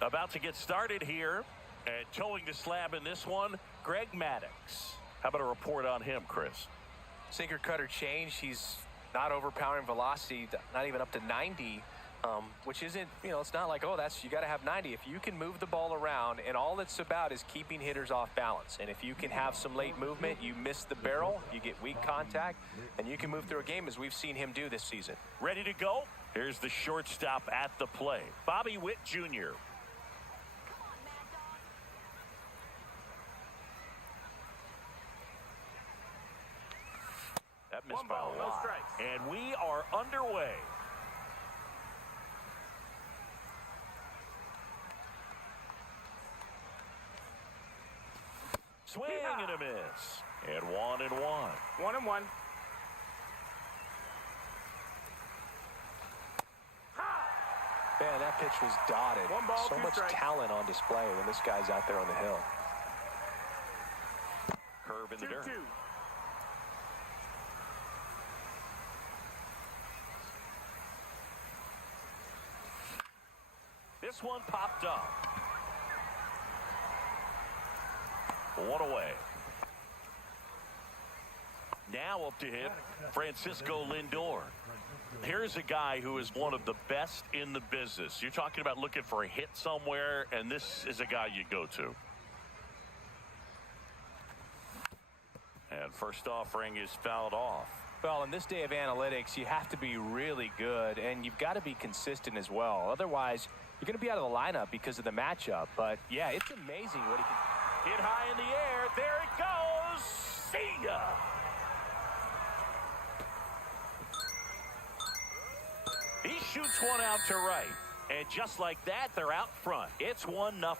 About to get started here, and towing the slab in this one, Greg Maddux. How about a report on him, Chris? Sinker cutter change. He's not overpowering velocity, not even up to 90, which isn't, it's not like, oh, you got to have 90. If you can move the ball around, and all it's about is keeping hitters off balance. And if you can have some late movement, you miss the barrel, you get weak contact, and you can move through a game as we've seen him do this season. Ready to go? Here's the shortstop at the plate, Bobby Witt Jr. That missed by a lot. No strikes. And we are underway. Swing and a miss. And 1-1. 1-1. Man, that pitch was dotted. One ball, so two much strikes. talent on display when this guy's out there on the hill. Curve in the dirt. 2-2. This one popped up. One away. Now up to hit, Francisco Lindor. Here's a guy who is one of the best in the business. You're talking about looking for a hit somewhere, and this is a guy you go to. And first offering is fouled off. Well, in this day of analytics, you have to be really good, and you've got to be consistent as well. Otherwise, you're going to be out of the lineup because of the matchup. But, yeah, it's amazing what he can. Hit high in the air. There it goes. See ya. He shoots one out to right. And just like that, they're out front. It's 1-0.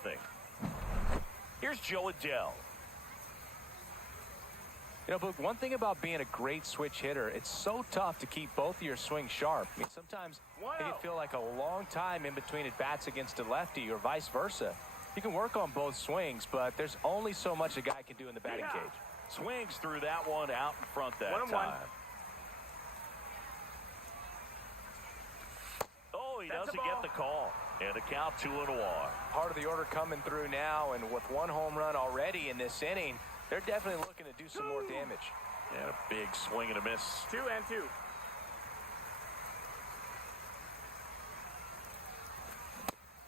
Here's Joe Adele. But one thing about being a great switch hitter, it's so tough to keep both of your swings sharp. I mean, sometimes it can feel like a long time in between at bats against a lefty or vice versa. You can work on both swings, but there's only so much a guy can do in the batting cage. Swings through that one out in front that 1-1. time. Oh, he doesn't get the call. And a count 2-1. Part of the order coming through now, and with one home run already in this inning, they're definitely looking to do some more damage. And a big swing and a miss. 2-2.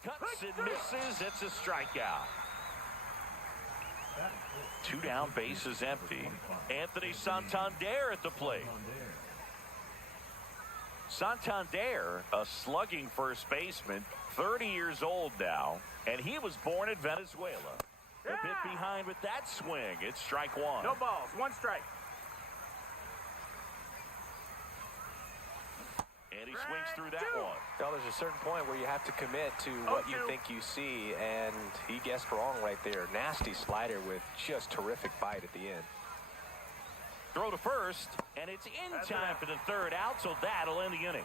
Cuts and misses. It's a strikeout. 2 down, bases empty. Anthony Santander at the plate. Santander, a slugging first baseman, 30 years old now, and he was born in Venezuela. A bit behind with that swing. It's strike one. No balls. 1 strike. And he swings through that one. Well, there's a certain point where you have to commit to what you think you see, and he guessed wrong right there. Nasty slider with just terrific bite at the end. Throw to first, and it's in time for the third out, so that'll end the inning.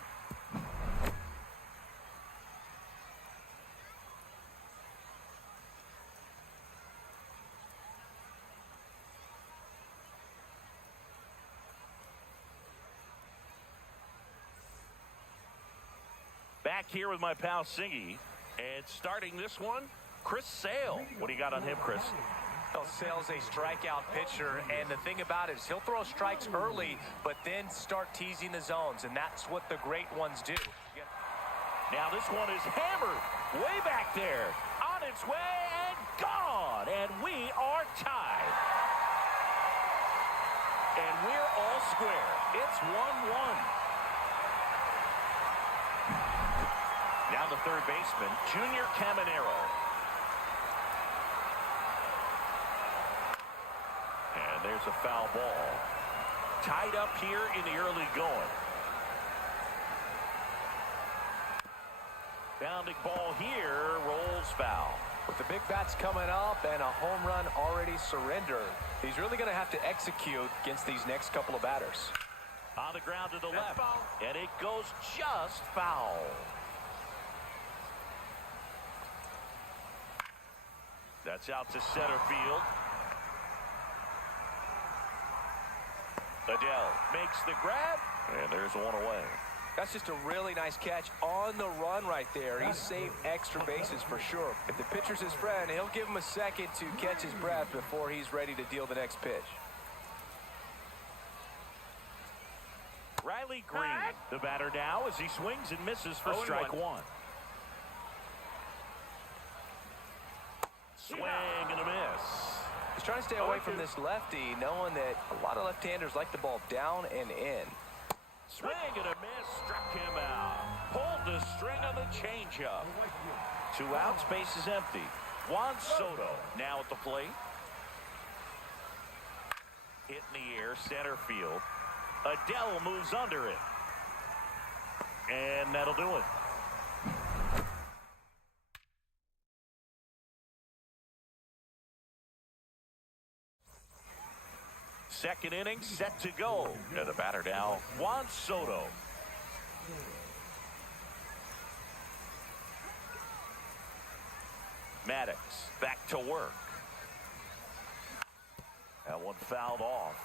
Back here with my pal Singy, and starting this one, Chris Sale. What do you got on him, Chris? Well, Sale's a strikeout pitcher, and the thing about it is he'll throw strikes early, but then start teasing the zones, and that's what the great ones do. Now this one is hammered way back there, on its way and gone, and we are tied. And we're all square. It's 1-1. Now the third baseman, Junior Caminero. And there's a foul ball. Tied up here in the early going. Bounding ball here, rolls foul. With the big bats coming up and a home run already surrendered, he's really going to have to execute against these next couple of batters. On the ground to the left, and it goes just foul. That's out to center field. Adele makes the grab, and there's one away. That's just a really nice catch on the run right there. He saved extra bases for sure. If the pitcher's his friend, he'll give him a second to catch his breath before he's ready to deal the next pitch. Riley Green, the batter now as he swings and misses for strike one. Swing and a miss. He's trying to stay away from this lefty, knowing that a lot of left-handers like the ball down and in. Swing and a miss, struck him out. Pulled the string on the changeup. 2 outs, base is empty. Juan Soto now at the plate. Hit in the air, center field. Adele moves under it. And that'll do it. Second inning set to go. And the batter now, Juan Soto. Maddox back to work. That one fouled off.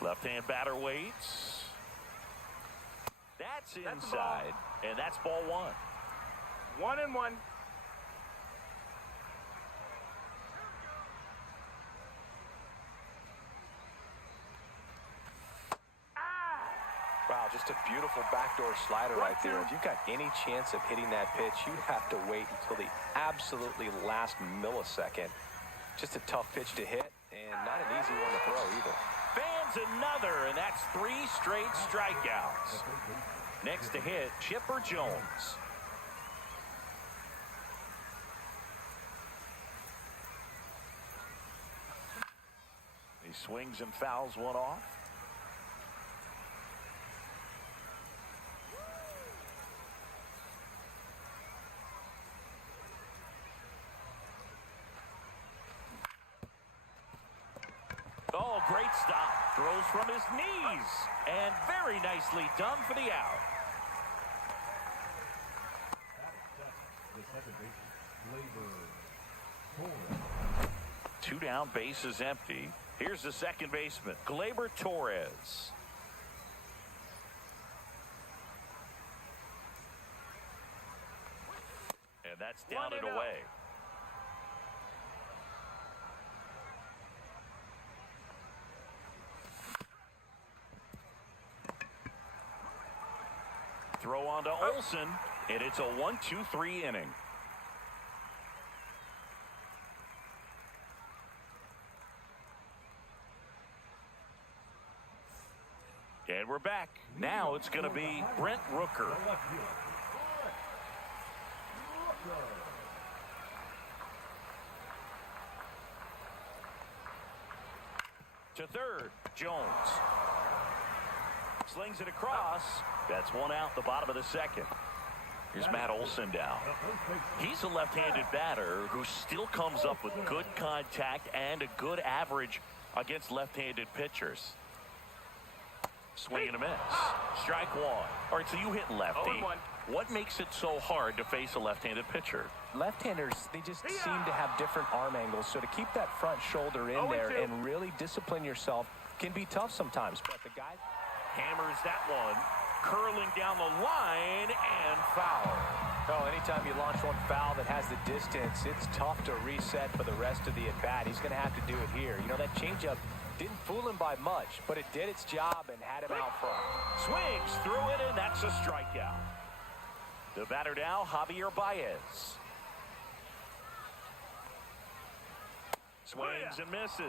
Left-hand batter waits. That's inside. And that's ball one. 1-1. Wow, just a beautiful backdoor slider right there. If you've got any chance of hitting that pitch, you have to wait until the absolutely last millisecond. Just a tough pitch to hit, and not an easy one to throw either. Fans another, and that's 3 straight strikeouts. Next to hit, Chipper Jones. He swings and fouls one off. Oh, great stop. Throws from his knees. And very nicely done for the out. The second baseman, Gleyber Torres. 2 down, bases empty. Here's the second baseman, Gleyber Torres. And that's down and away. Throw on to Olsen, and it's a 1-2-3 inning. And we're back. Now it's going to be Brent Rooker. To third, Jones. Slings it across. That's 1 out, the bottom of the second. Here's Matt Olson down. He's a left-handed batter who still comes up with good contact and a good average against left-handed pitchers. Swing and a miss. Strike one. All right, so you hit lefty. What makes it so hard to face a left-handed pitcher? Left-handers, they just seem to have different arm angles, so to keep that front shoulder in there and really discipline yourself can be tough sometimes. But the guy hammers that one, curling down the line and foul. Oh, anytime you launch one foul that has the distance, it's tough to reset for the rest of the at-bat. He's going to have to do it here. You know, that changeup didn't fool him by much, but it did its job and had him out front. Swings through it, and that's a strikeout. The batter now, Javier Baez. Swings and misses.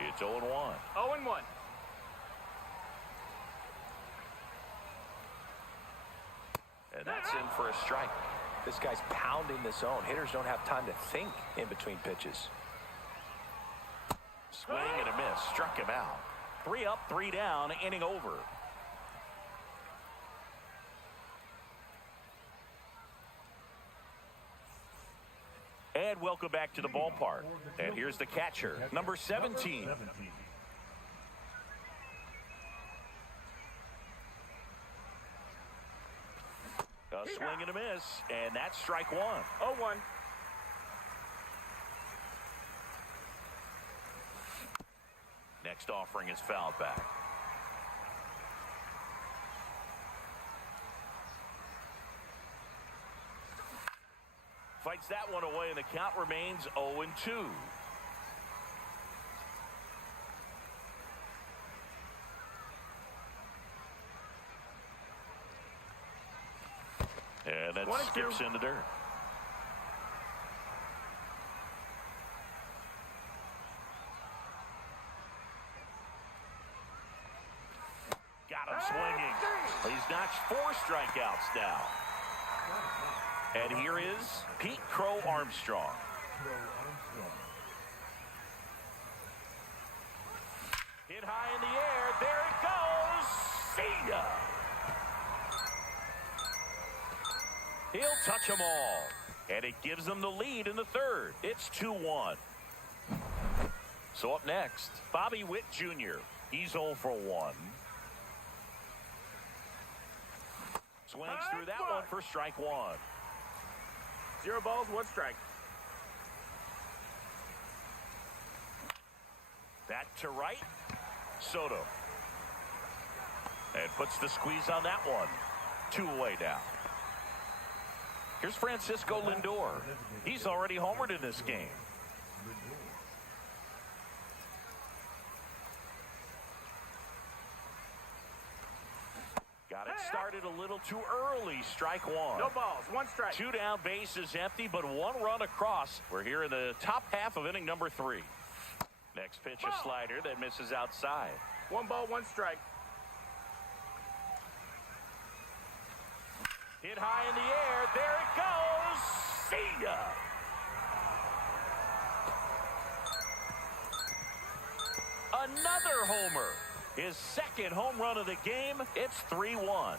It's 0-1. 0-1. And that's in for a strike. This guy's pounding the zone. Hitters don't have time to think in between pitches. Swing and a miss. Struck him out. 3 up, 3 down, inning over. And welcome back to the ballpark. And here's the catcher, number 17. A swing and a miss, and that's strike one. 0-1. offering is fouled back. Fights that one away, and the count remains 0-2. And that skips into dirt. Got him swinging. He's notched 4 strikeouts now. And here is Pete Crow Armstrong. Hit high in the air. There it goes. See ya. He'll touch them all. And it gives them the lead in the third. It's 2-1. So up next, Bobby Witt Jr. He's 0 for 1. Swings through that one for strike 1. 0 balls, 1 strike. Back to right. Soto. And puts the squeeze on that one. 2 away now. Here's Francisco Lindor. He's already homered in this game. Got it started a little too early. Strike 1. No balls, 1 strike. 2 down, base is empty, but 1 run across. We're here in the top half of inning number 3. Next pitch, a slider that misses outside. 1 ball, 1 strike. Hit high in the air. There it goes. See ya. Another homer. His second home run of the game. It's 3-1.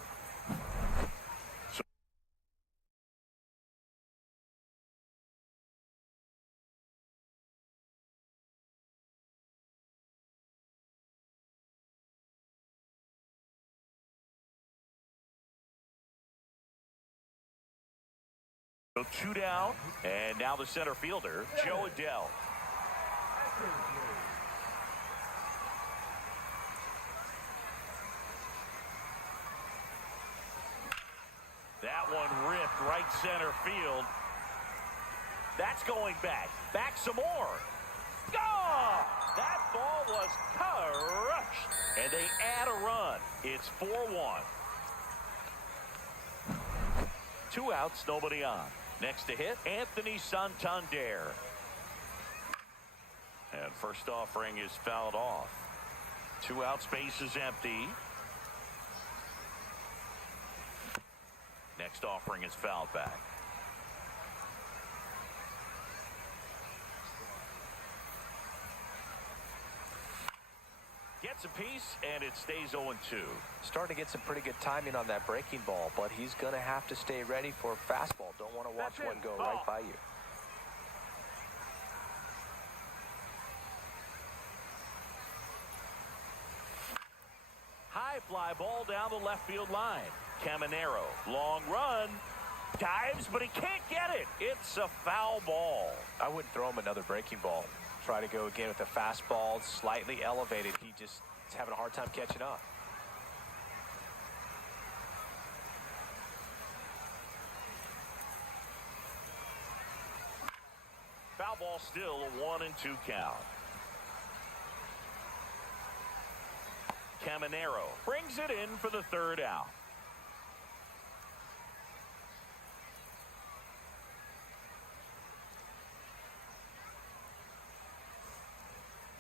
So 2 down, and now the center fielder, Joe Adell. That one ripped right center field. That's going back. Back some more. Gone! That ball was crushed. And they add a run. It's 4-1. 2 outs, nobody on. Next to hit, Anthony Santander. And first offering is fouled off. 2 outs, base is empty. Next offering is fouled back. Gets a piece, and it stays 0-2. Starting to get some pretty good timing on that breaking ball, but he's going to have to stay ready for a fastball. Don't want to watch one go right by you. High fly ball down the left field line. Caminero, long run, dives, but he can't get it. It's a foul ball. I wouldn't throw him another breaking ball. Try to go again with a fastball, slightly elevated. He just is having a hard time catching up. Foul ball still, a 1-2 count. Caminero brings it in for the third out.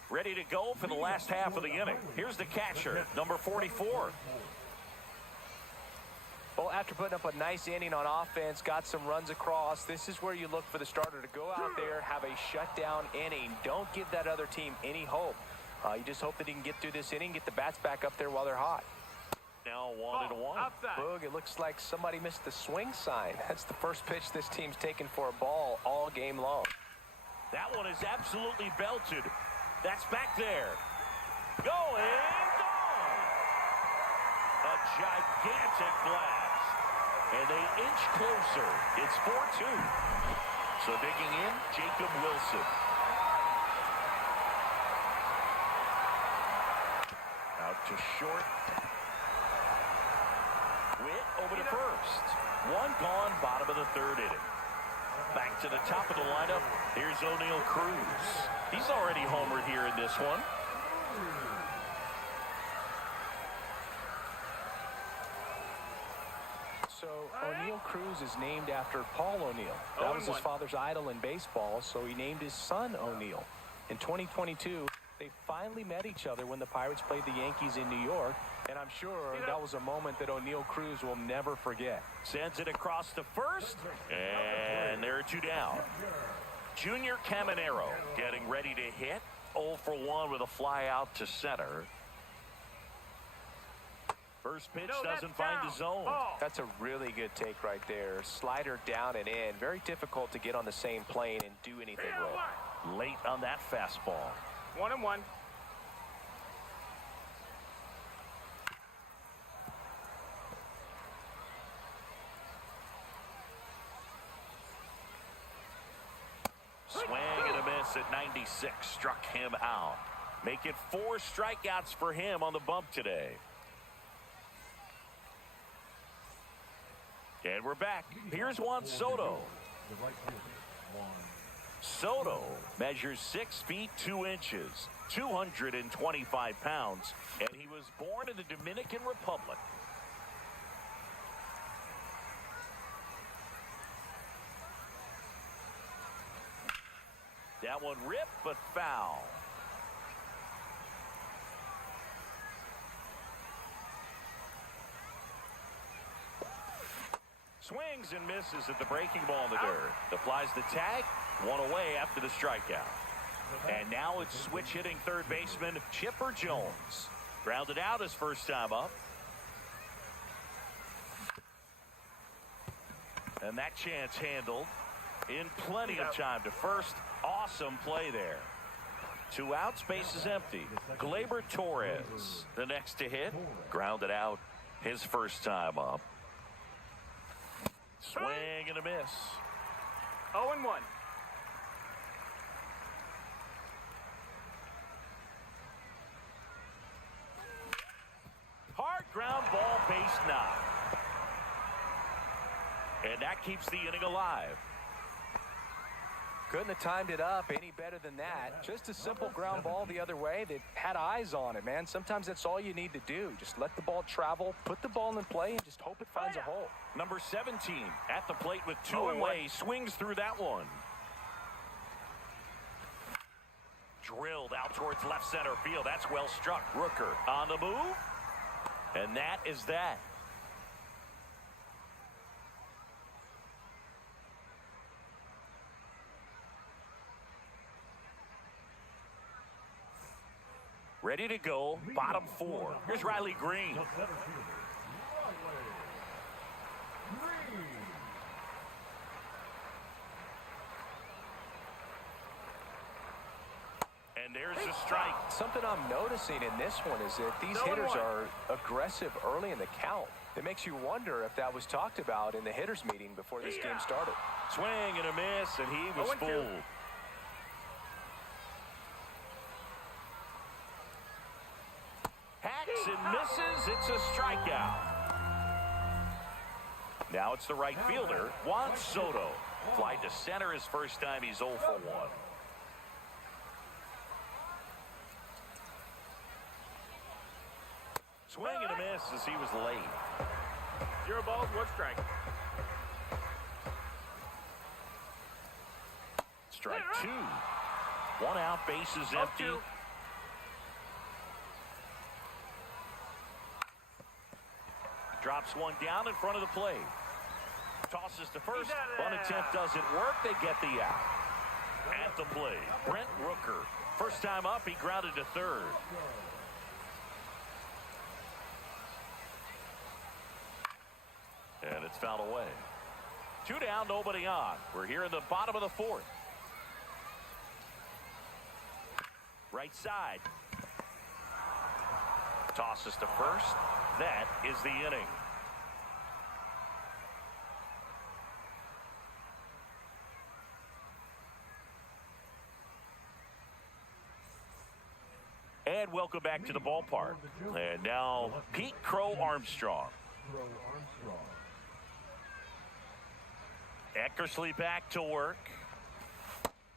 Ready to go for the last half of the inning. Here's the catcher, number 44. Well, after putting up a nice inning on offense, got some runs across, this is where you look for the starter to go out there, have a shutdown inning. Don't give that other team any hope. You just hope that he can get through this inning, get the bats back up there while they're hot. Now 1-1. Boog, it looks like somebody missed the swing sign. That's the first pitch this team's taken for a ball all game long. That one is absolutely belted. That's back there. Going, gone. A gigantic blast. And they inch closer. It's 4-2. So digging in, Jacob Wilson. to short. Witt over to first. One gone, bottom of the third inning. Back to the top of the lineup. Here's O'Neill Cruz. He's already homered here in this one. So O'Neill Cruz is named after Paul O'Neill. That was his father's idol in baseball, so he named his son O'Neill. In 2022, they finally met each other when the Pirates played the Yankees in New York, and I'm sure that was a moment that O'Neill Cruz will never forget. Sends it across to first, and there are two down. Junior Caminero getting ready to hit. 0 for 1 with a fly out to center. First pitch doesn't find the zone. That's a really good take right there. Slider down and in. Very difficult to get on the same plane and do anything with. Late on that fastball. 1-1. Swing and a miss at 96. Struck him out. Make it 4 strikeouts for him on the bump today. And we're back. Here's Juan Soto. The right fielder, Juan. Soto measures 6 feet 2 inches, 225 pounds, and he was born in the Dominican Republic. That one ripped but foul. Swings and misses at the breaking ball in the dirt. Applies the tag. One away after the strikeout. And now it's switch hitting third baseman Chipper Jones. Grounded out his first time up. And that chance handled in plenty of time to first. Awesome play there. 2 outs, base is empty. Gleyber Torres, the next to hit. Grounded out his first time up. Swing and a miss. 0-1. Hard ground ball, base knock. And that keeps the inning alive. Couldn't have timed it up any better than that. Just a simple ground ball the other way that had eyes on it, man. Sometimes that's all you need to do. Just let the ball travel, put the ball in play, and just hope it finds a hole. Number 17 at the plate with 2 away. Swings through that one. Drilled out towards left center field. That's well struck. Rooker on the move. And that is that. Ready to go, bottom 4. Here's Riley Green. The center fielder, Riley Green. And there's a strike. Something I'm noticing in this one is that these hitters are aggressive early in the count. It makes you wonder if that was talked about in the hitters meeting before this game started. Swing and a miss, and he was 0-2. fooled. Hacks and misses. It's a strikeout. Now it's the right fielder, Juan Soto. Fly to center his first time. He's 0 for 1. Swing and a miss as he was late. 0 balls, 1 strike. Strike 2. 1 out, bases empty. 0-2. Drops one down in front of the plate. Tosses to first. One attempt doesn't work. They get the out. At the plate, Brent Rooker. First time up, he grounded to third. And it's fouled away. 2 down, nobody on. We're here in the bottom of the 4th. Right side. Tosses to first. That is the inning. And welcome back to the ballpark. And now, Pete Crow Armstrong. Eckersley back to work.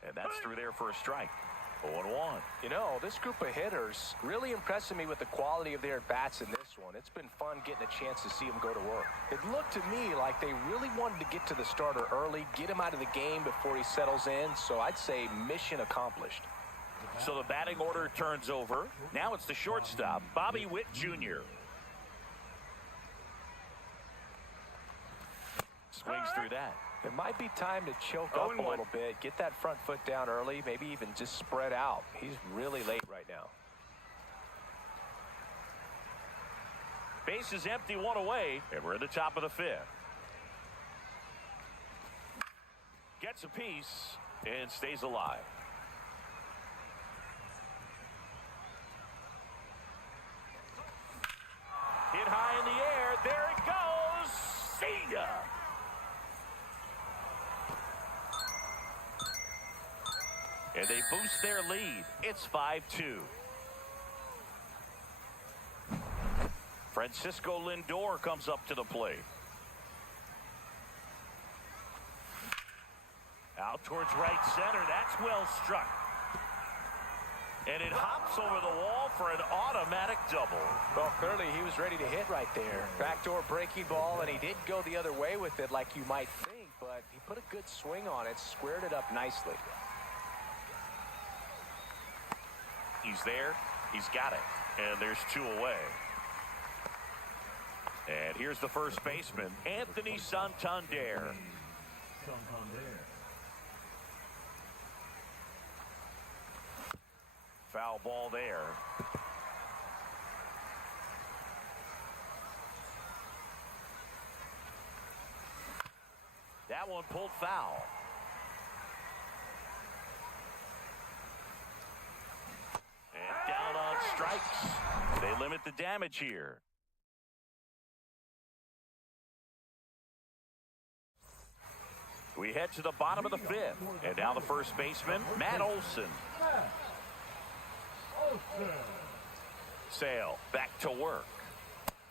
And that's through there for a strike. 0-1. You know, this group of hitters really impressing me with the quality of their bats in this one. It's been fun getting a chance to see them go to work. It looked to me like they really wanted to get to the starter early, get him out of the game before he settles in. So I'd say mission accomplished. So the batting order turns over. Now it's the shortstop, Bobby Witt Jr. Swings through that. It might be time to choke up a little bit, get that front foot down early, maybe even just spread out. He's really late right now. Base is empty, one away, and we're at the top of the fifth. Gets a piece and stays alive. Hit high in the air. There it goes. See ya. And they boost their lead. It's 5-2. Francisco Lindor comes up to the plate. Out towards right center. That's well struck. And it hops over the wall for an automatic double. Well, clearly he was ready to hit right there. Backdoor breaking ball, and he did go the other way with it like you might think, but he put a good swing on it, squared it up nicely. He's there. He's got it. And there's two away. And here's the first baseman, Anthony Santander. Foul ball there. That one pulled foul. And down on strikes. They limit the damage here. We head to the bottom of the fifth. And now the first baseman, Matt Olson. Sale back to work.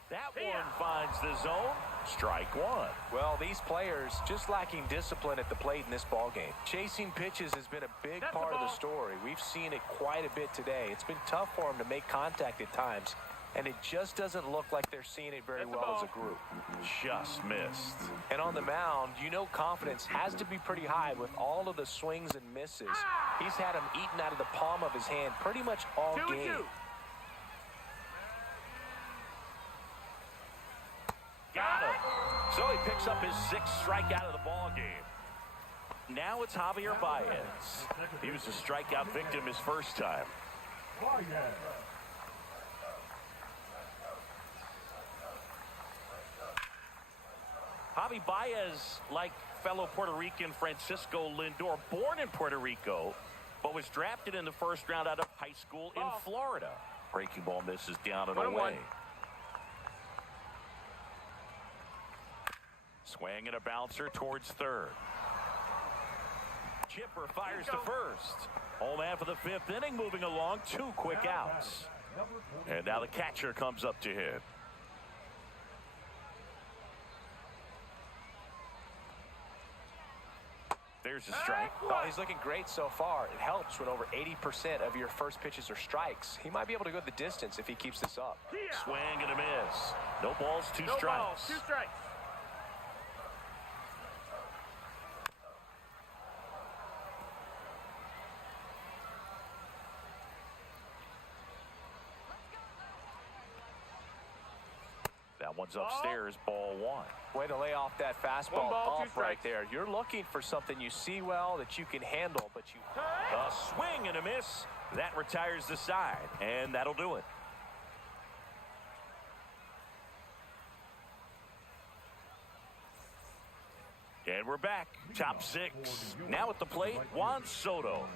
That one finds the zone. Strike one. Well, these players just lacking discipline at the plate in this ball game. Chasing pitches has been a big part of the story. We've seen it quite a bit today. It's been tough for them to make contact at times, and it just doesn't look like they're seeing it very well as a group. Just missed. And on the mound, you know confidence has to be pretty high with all of the swings and misses. He's had them eaten out of the palm of his hand pretty much all game. Got him. So he picks up his sixth strikeout of the ball game. Now it's Javier Baez. He was a strikeout victim his first time. Javi Baez, like fellow Puerto Rican Francisco Lindor, born in Puerto Rico, but was drafted in the first round out of high school in Florida. Breaking ball misses down and away. Swing and a bouncer towards third. Chipper fires to first. Home half of the fifth inning, moving along, 2 quick outs. And now the catcher comes up to hit. There's a strike. Oh, he's looking great so far. It helps when over 80% of your first pitches are strikes. He might be able to go the distance if he keeps this up. Swing and a miss. No balls, two strikes. 2 strikes. That one's upstairs, ball 1. Way to lay off that fastball 1 ball, 2 off right strikes. there. You're looking for something you see well that you can handle, but you... A swing and a miss. That retires the side, and that'll do it. And we're back. Top 6. Now at the plate, Juan Soto.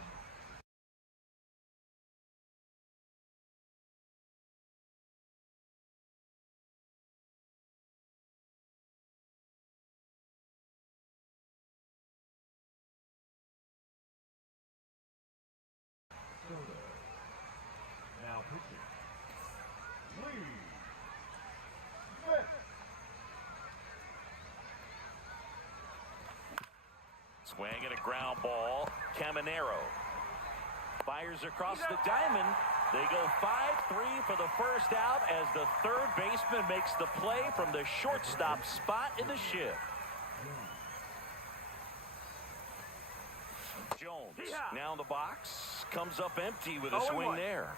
Now pitching Swing and a ground ball. Caminero fires across the diamond. They go 5-3 for the first out as the third baseman makes the play from the shortstop spot in the shift. Jones now in the box, comes up empty with a swing there.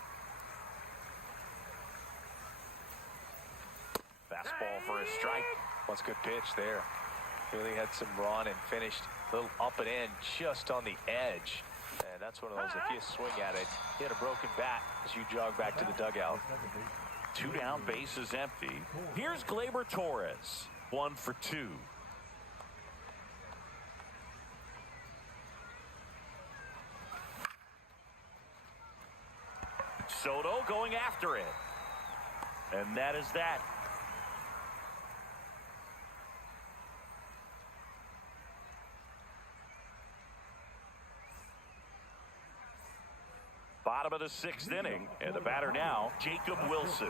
Fastball for a strike. What's a good pitch there. Really had some run and finished a little up and in just on the edge. And that's one of those, if you swing at it, hit a broken bat as you jog back to the dugout. 2 down, base is empty. Here's Gleyber Torres, 1 for 2. Soto going after it. And that is that. Bottom of the 6th inning, and the batter now, Jacob Wilson.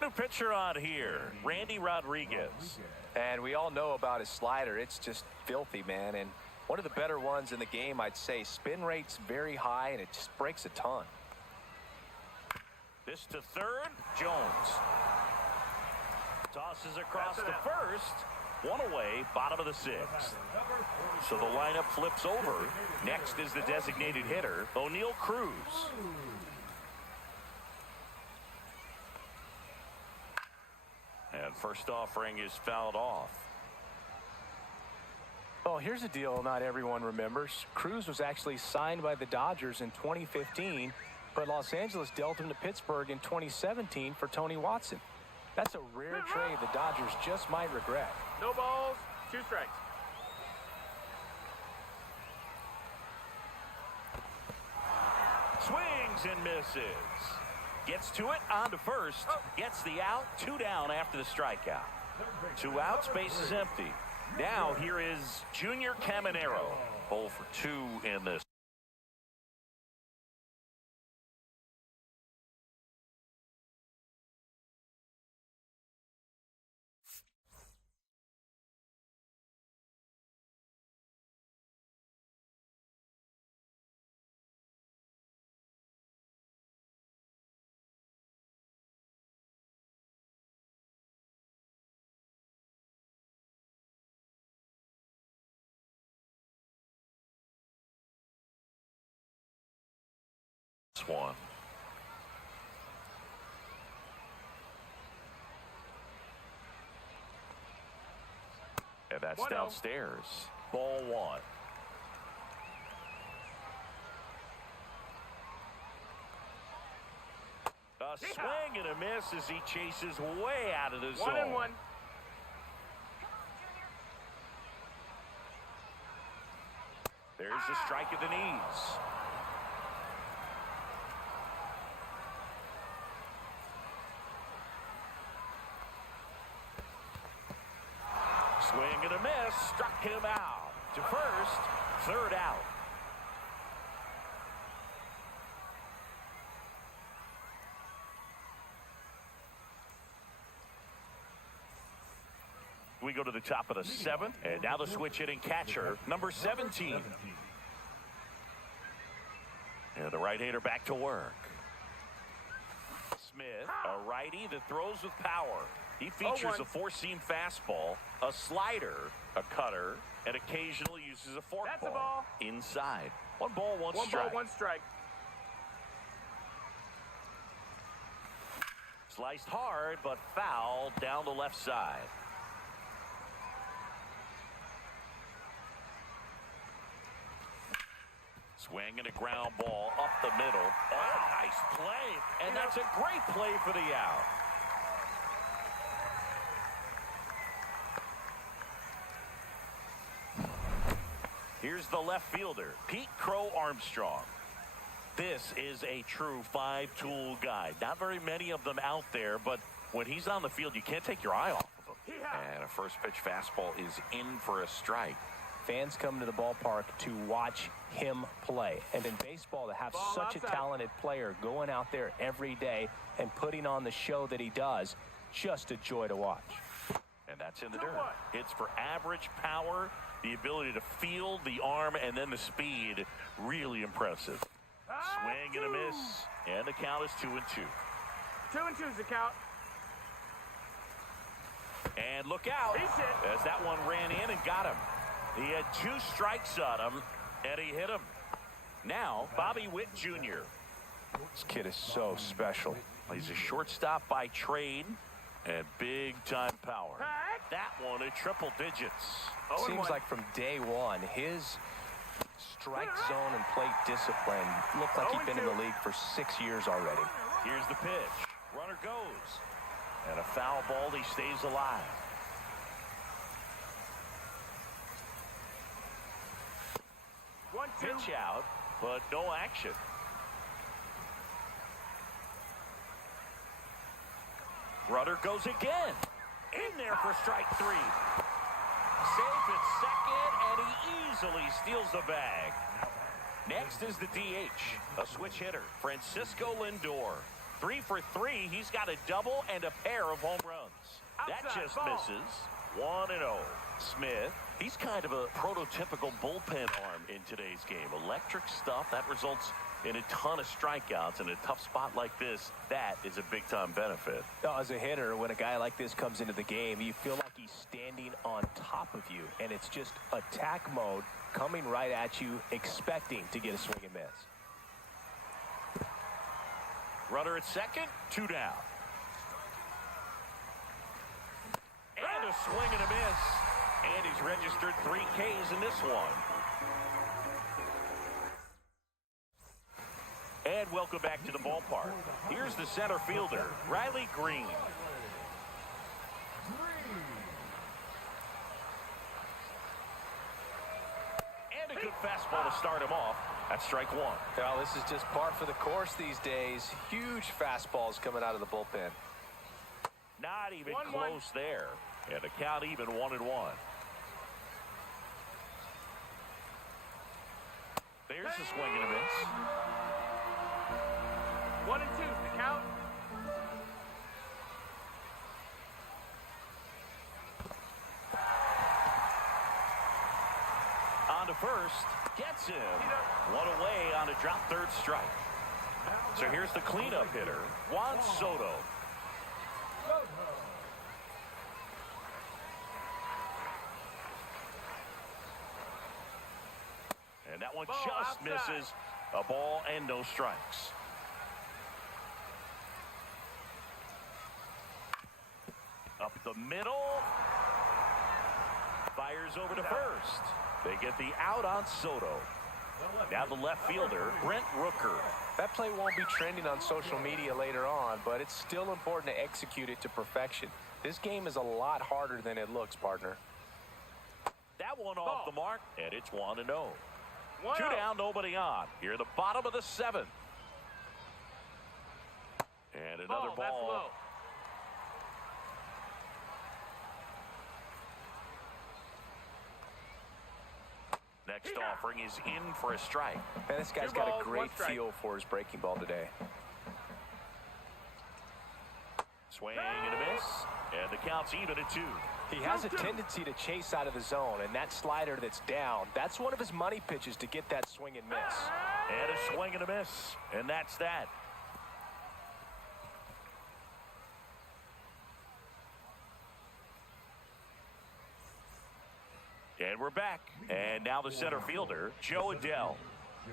New pitcher on here, Randy Rodriguez. And we all know about his slider. It's just filthy, man. And one of the better ones in the game, I'd say. Spin rate's very high, and it just breaks a ton. This to third, Jones. Tosses across to first. 1 away, bottom of the 6th. So the lineup flips over. Next is the designated hitter, O'Neal Cruz. And first offering is fouled off. Well, here's a deal not everyone remembers. Cruz was actually signed by the Dodgers in 2015, but Los Angeles dealt him to Pittsburgh in 2017 for Tony Watson. That's a rare trade the Dodgers just might regret. No balls, 2 strikes. Swings and misses. Gets to it, on to first. Gets the out, 2 down after the strikeout. 2 outs, base is empty. Now here is Junior Caminero. 0 for 2 in this. One. And that's 1-0. downstairs. Ball 1. A swing and a miss as he chases way out of the zone. 1-1. There's the strike at the knees. Swing and a miss, struck him out. To first, 3rd out. We go to the top of the 7th, and now the switch hitting catcher, number 17. And the right-hander back to work. Smith, a righty that throws with power. He features a 4-seam fastball, a slider, a cutter, and occasionally uses a fork That's a ball. ball. Inside. 1 ball, 1 1 strike. ball, 1 strike. Sliced hard, but foul down the left side. Swing and a ground ball up the middle. Oh, nice play. And that's a great play for the out. Here's the left fielder, Pete Crow Armstrong. This is a true 5-tool guy. Not very many of them out there, but when he's on the field, you can't take your eye off of him. And a first pitch fastball is in for a strike. Fans come to the ballpark to watch him play. And in baseball, to have such a talented player going out there every day and putting on the show that he does, just a joy to watch. And that's in the dirt. Hits for average power, the ability to field the arm, and then the speed. Really impressive. Swing and a miss. And the count is 2-2. 2-2 is the count. And look out, as that one ran in and got him. He had 2 strikes on him, and he hit him. Now, Bobby Witt Jr. This kid is so special. He's a shortstop by trade and big-time power. That one at triple digits. Seems like from day one, his strike zone and plate discipline looked like he'd been in the league for 6 years already. Here's the pitch. Runner goes. And a foul ball, he stays alive. Pitch out, but no action. Runner goes again. In there for strike 3. Safe at second, and he easily steals the bag. Next is the DH, a switch hitter, Francisco Lindor. 3 for 3. He's got a double and a pair of home runs. That just misses. 1-0. Smith, he's kind of a prototypical bullpen arm in today's game. Electric stuff that results in a ton of strikeouts in a tough spot like this. That is a big-time benefit. As a hitter, when a guy like this comes into the game, you feel like he's standing on top of you, and it's just attack mode coming right at you, expecting to get a swing and miss. Runner at second, 2 down. And a swing and a miss. And he's registered 3 Ks in this one. And welcome back to the ballpark. Here's the center fielder, Riley Green. And a good fastball to start him off. That's strike 1. Well, this is just par for the course these days. Huge fastballs coming out of the bullpen. Not even close there. And the count even 1-1. There's a swing and a miss. 1-2 is the count. On to first. Gets him. 1 away on a drop third strike. So here's the cleanup hitter, Juan Soto. And that one just misses. A ball and no strikes. Up the middle. Fires over to first. They get the out on Soto. Now the left fielder, Brent Rooker. That play won't be trending on social media later on, but it's still important to execute it to perfection. This game is a lot harder than it looks, partner. That one off the mark, and it's 1-0. 2 down, nobody on. Here at the bottom of the 7th. And another ball. Next offering is in for a strike. Man, this guy's got a great feel for his breaking ball today. Swing and a miss. And the count's even at 2. He has a tendency to chase out of the zone, and that slider that's down, that's one of his money pitches to get that swing and miss. And a swing and a miss. And that's that. And we're back. And now the center fielder, Joe Adele. Joe.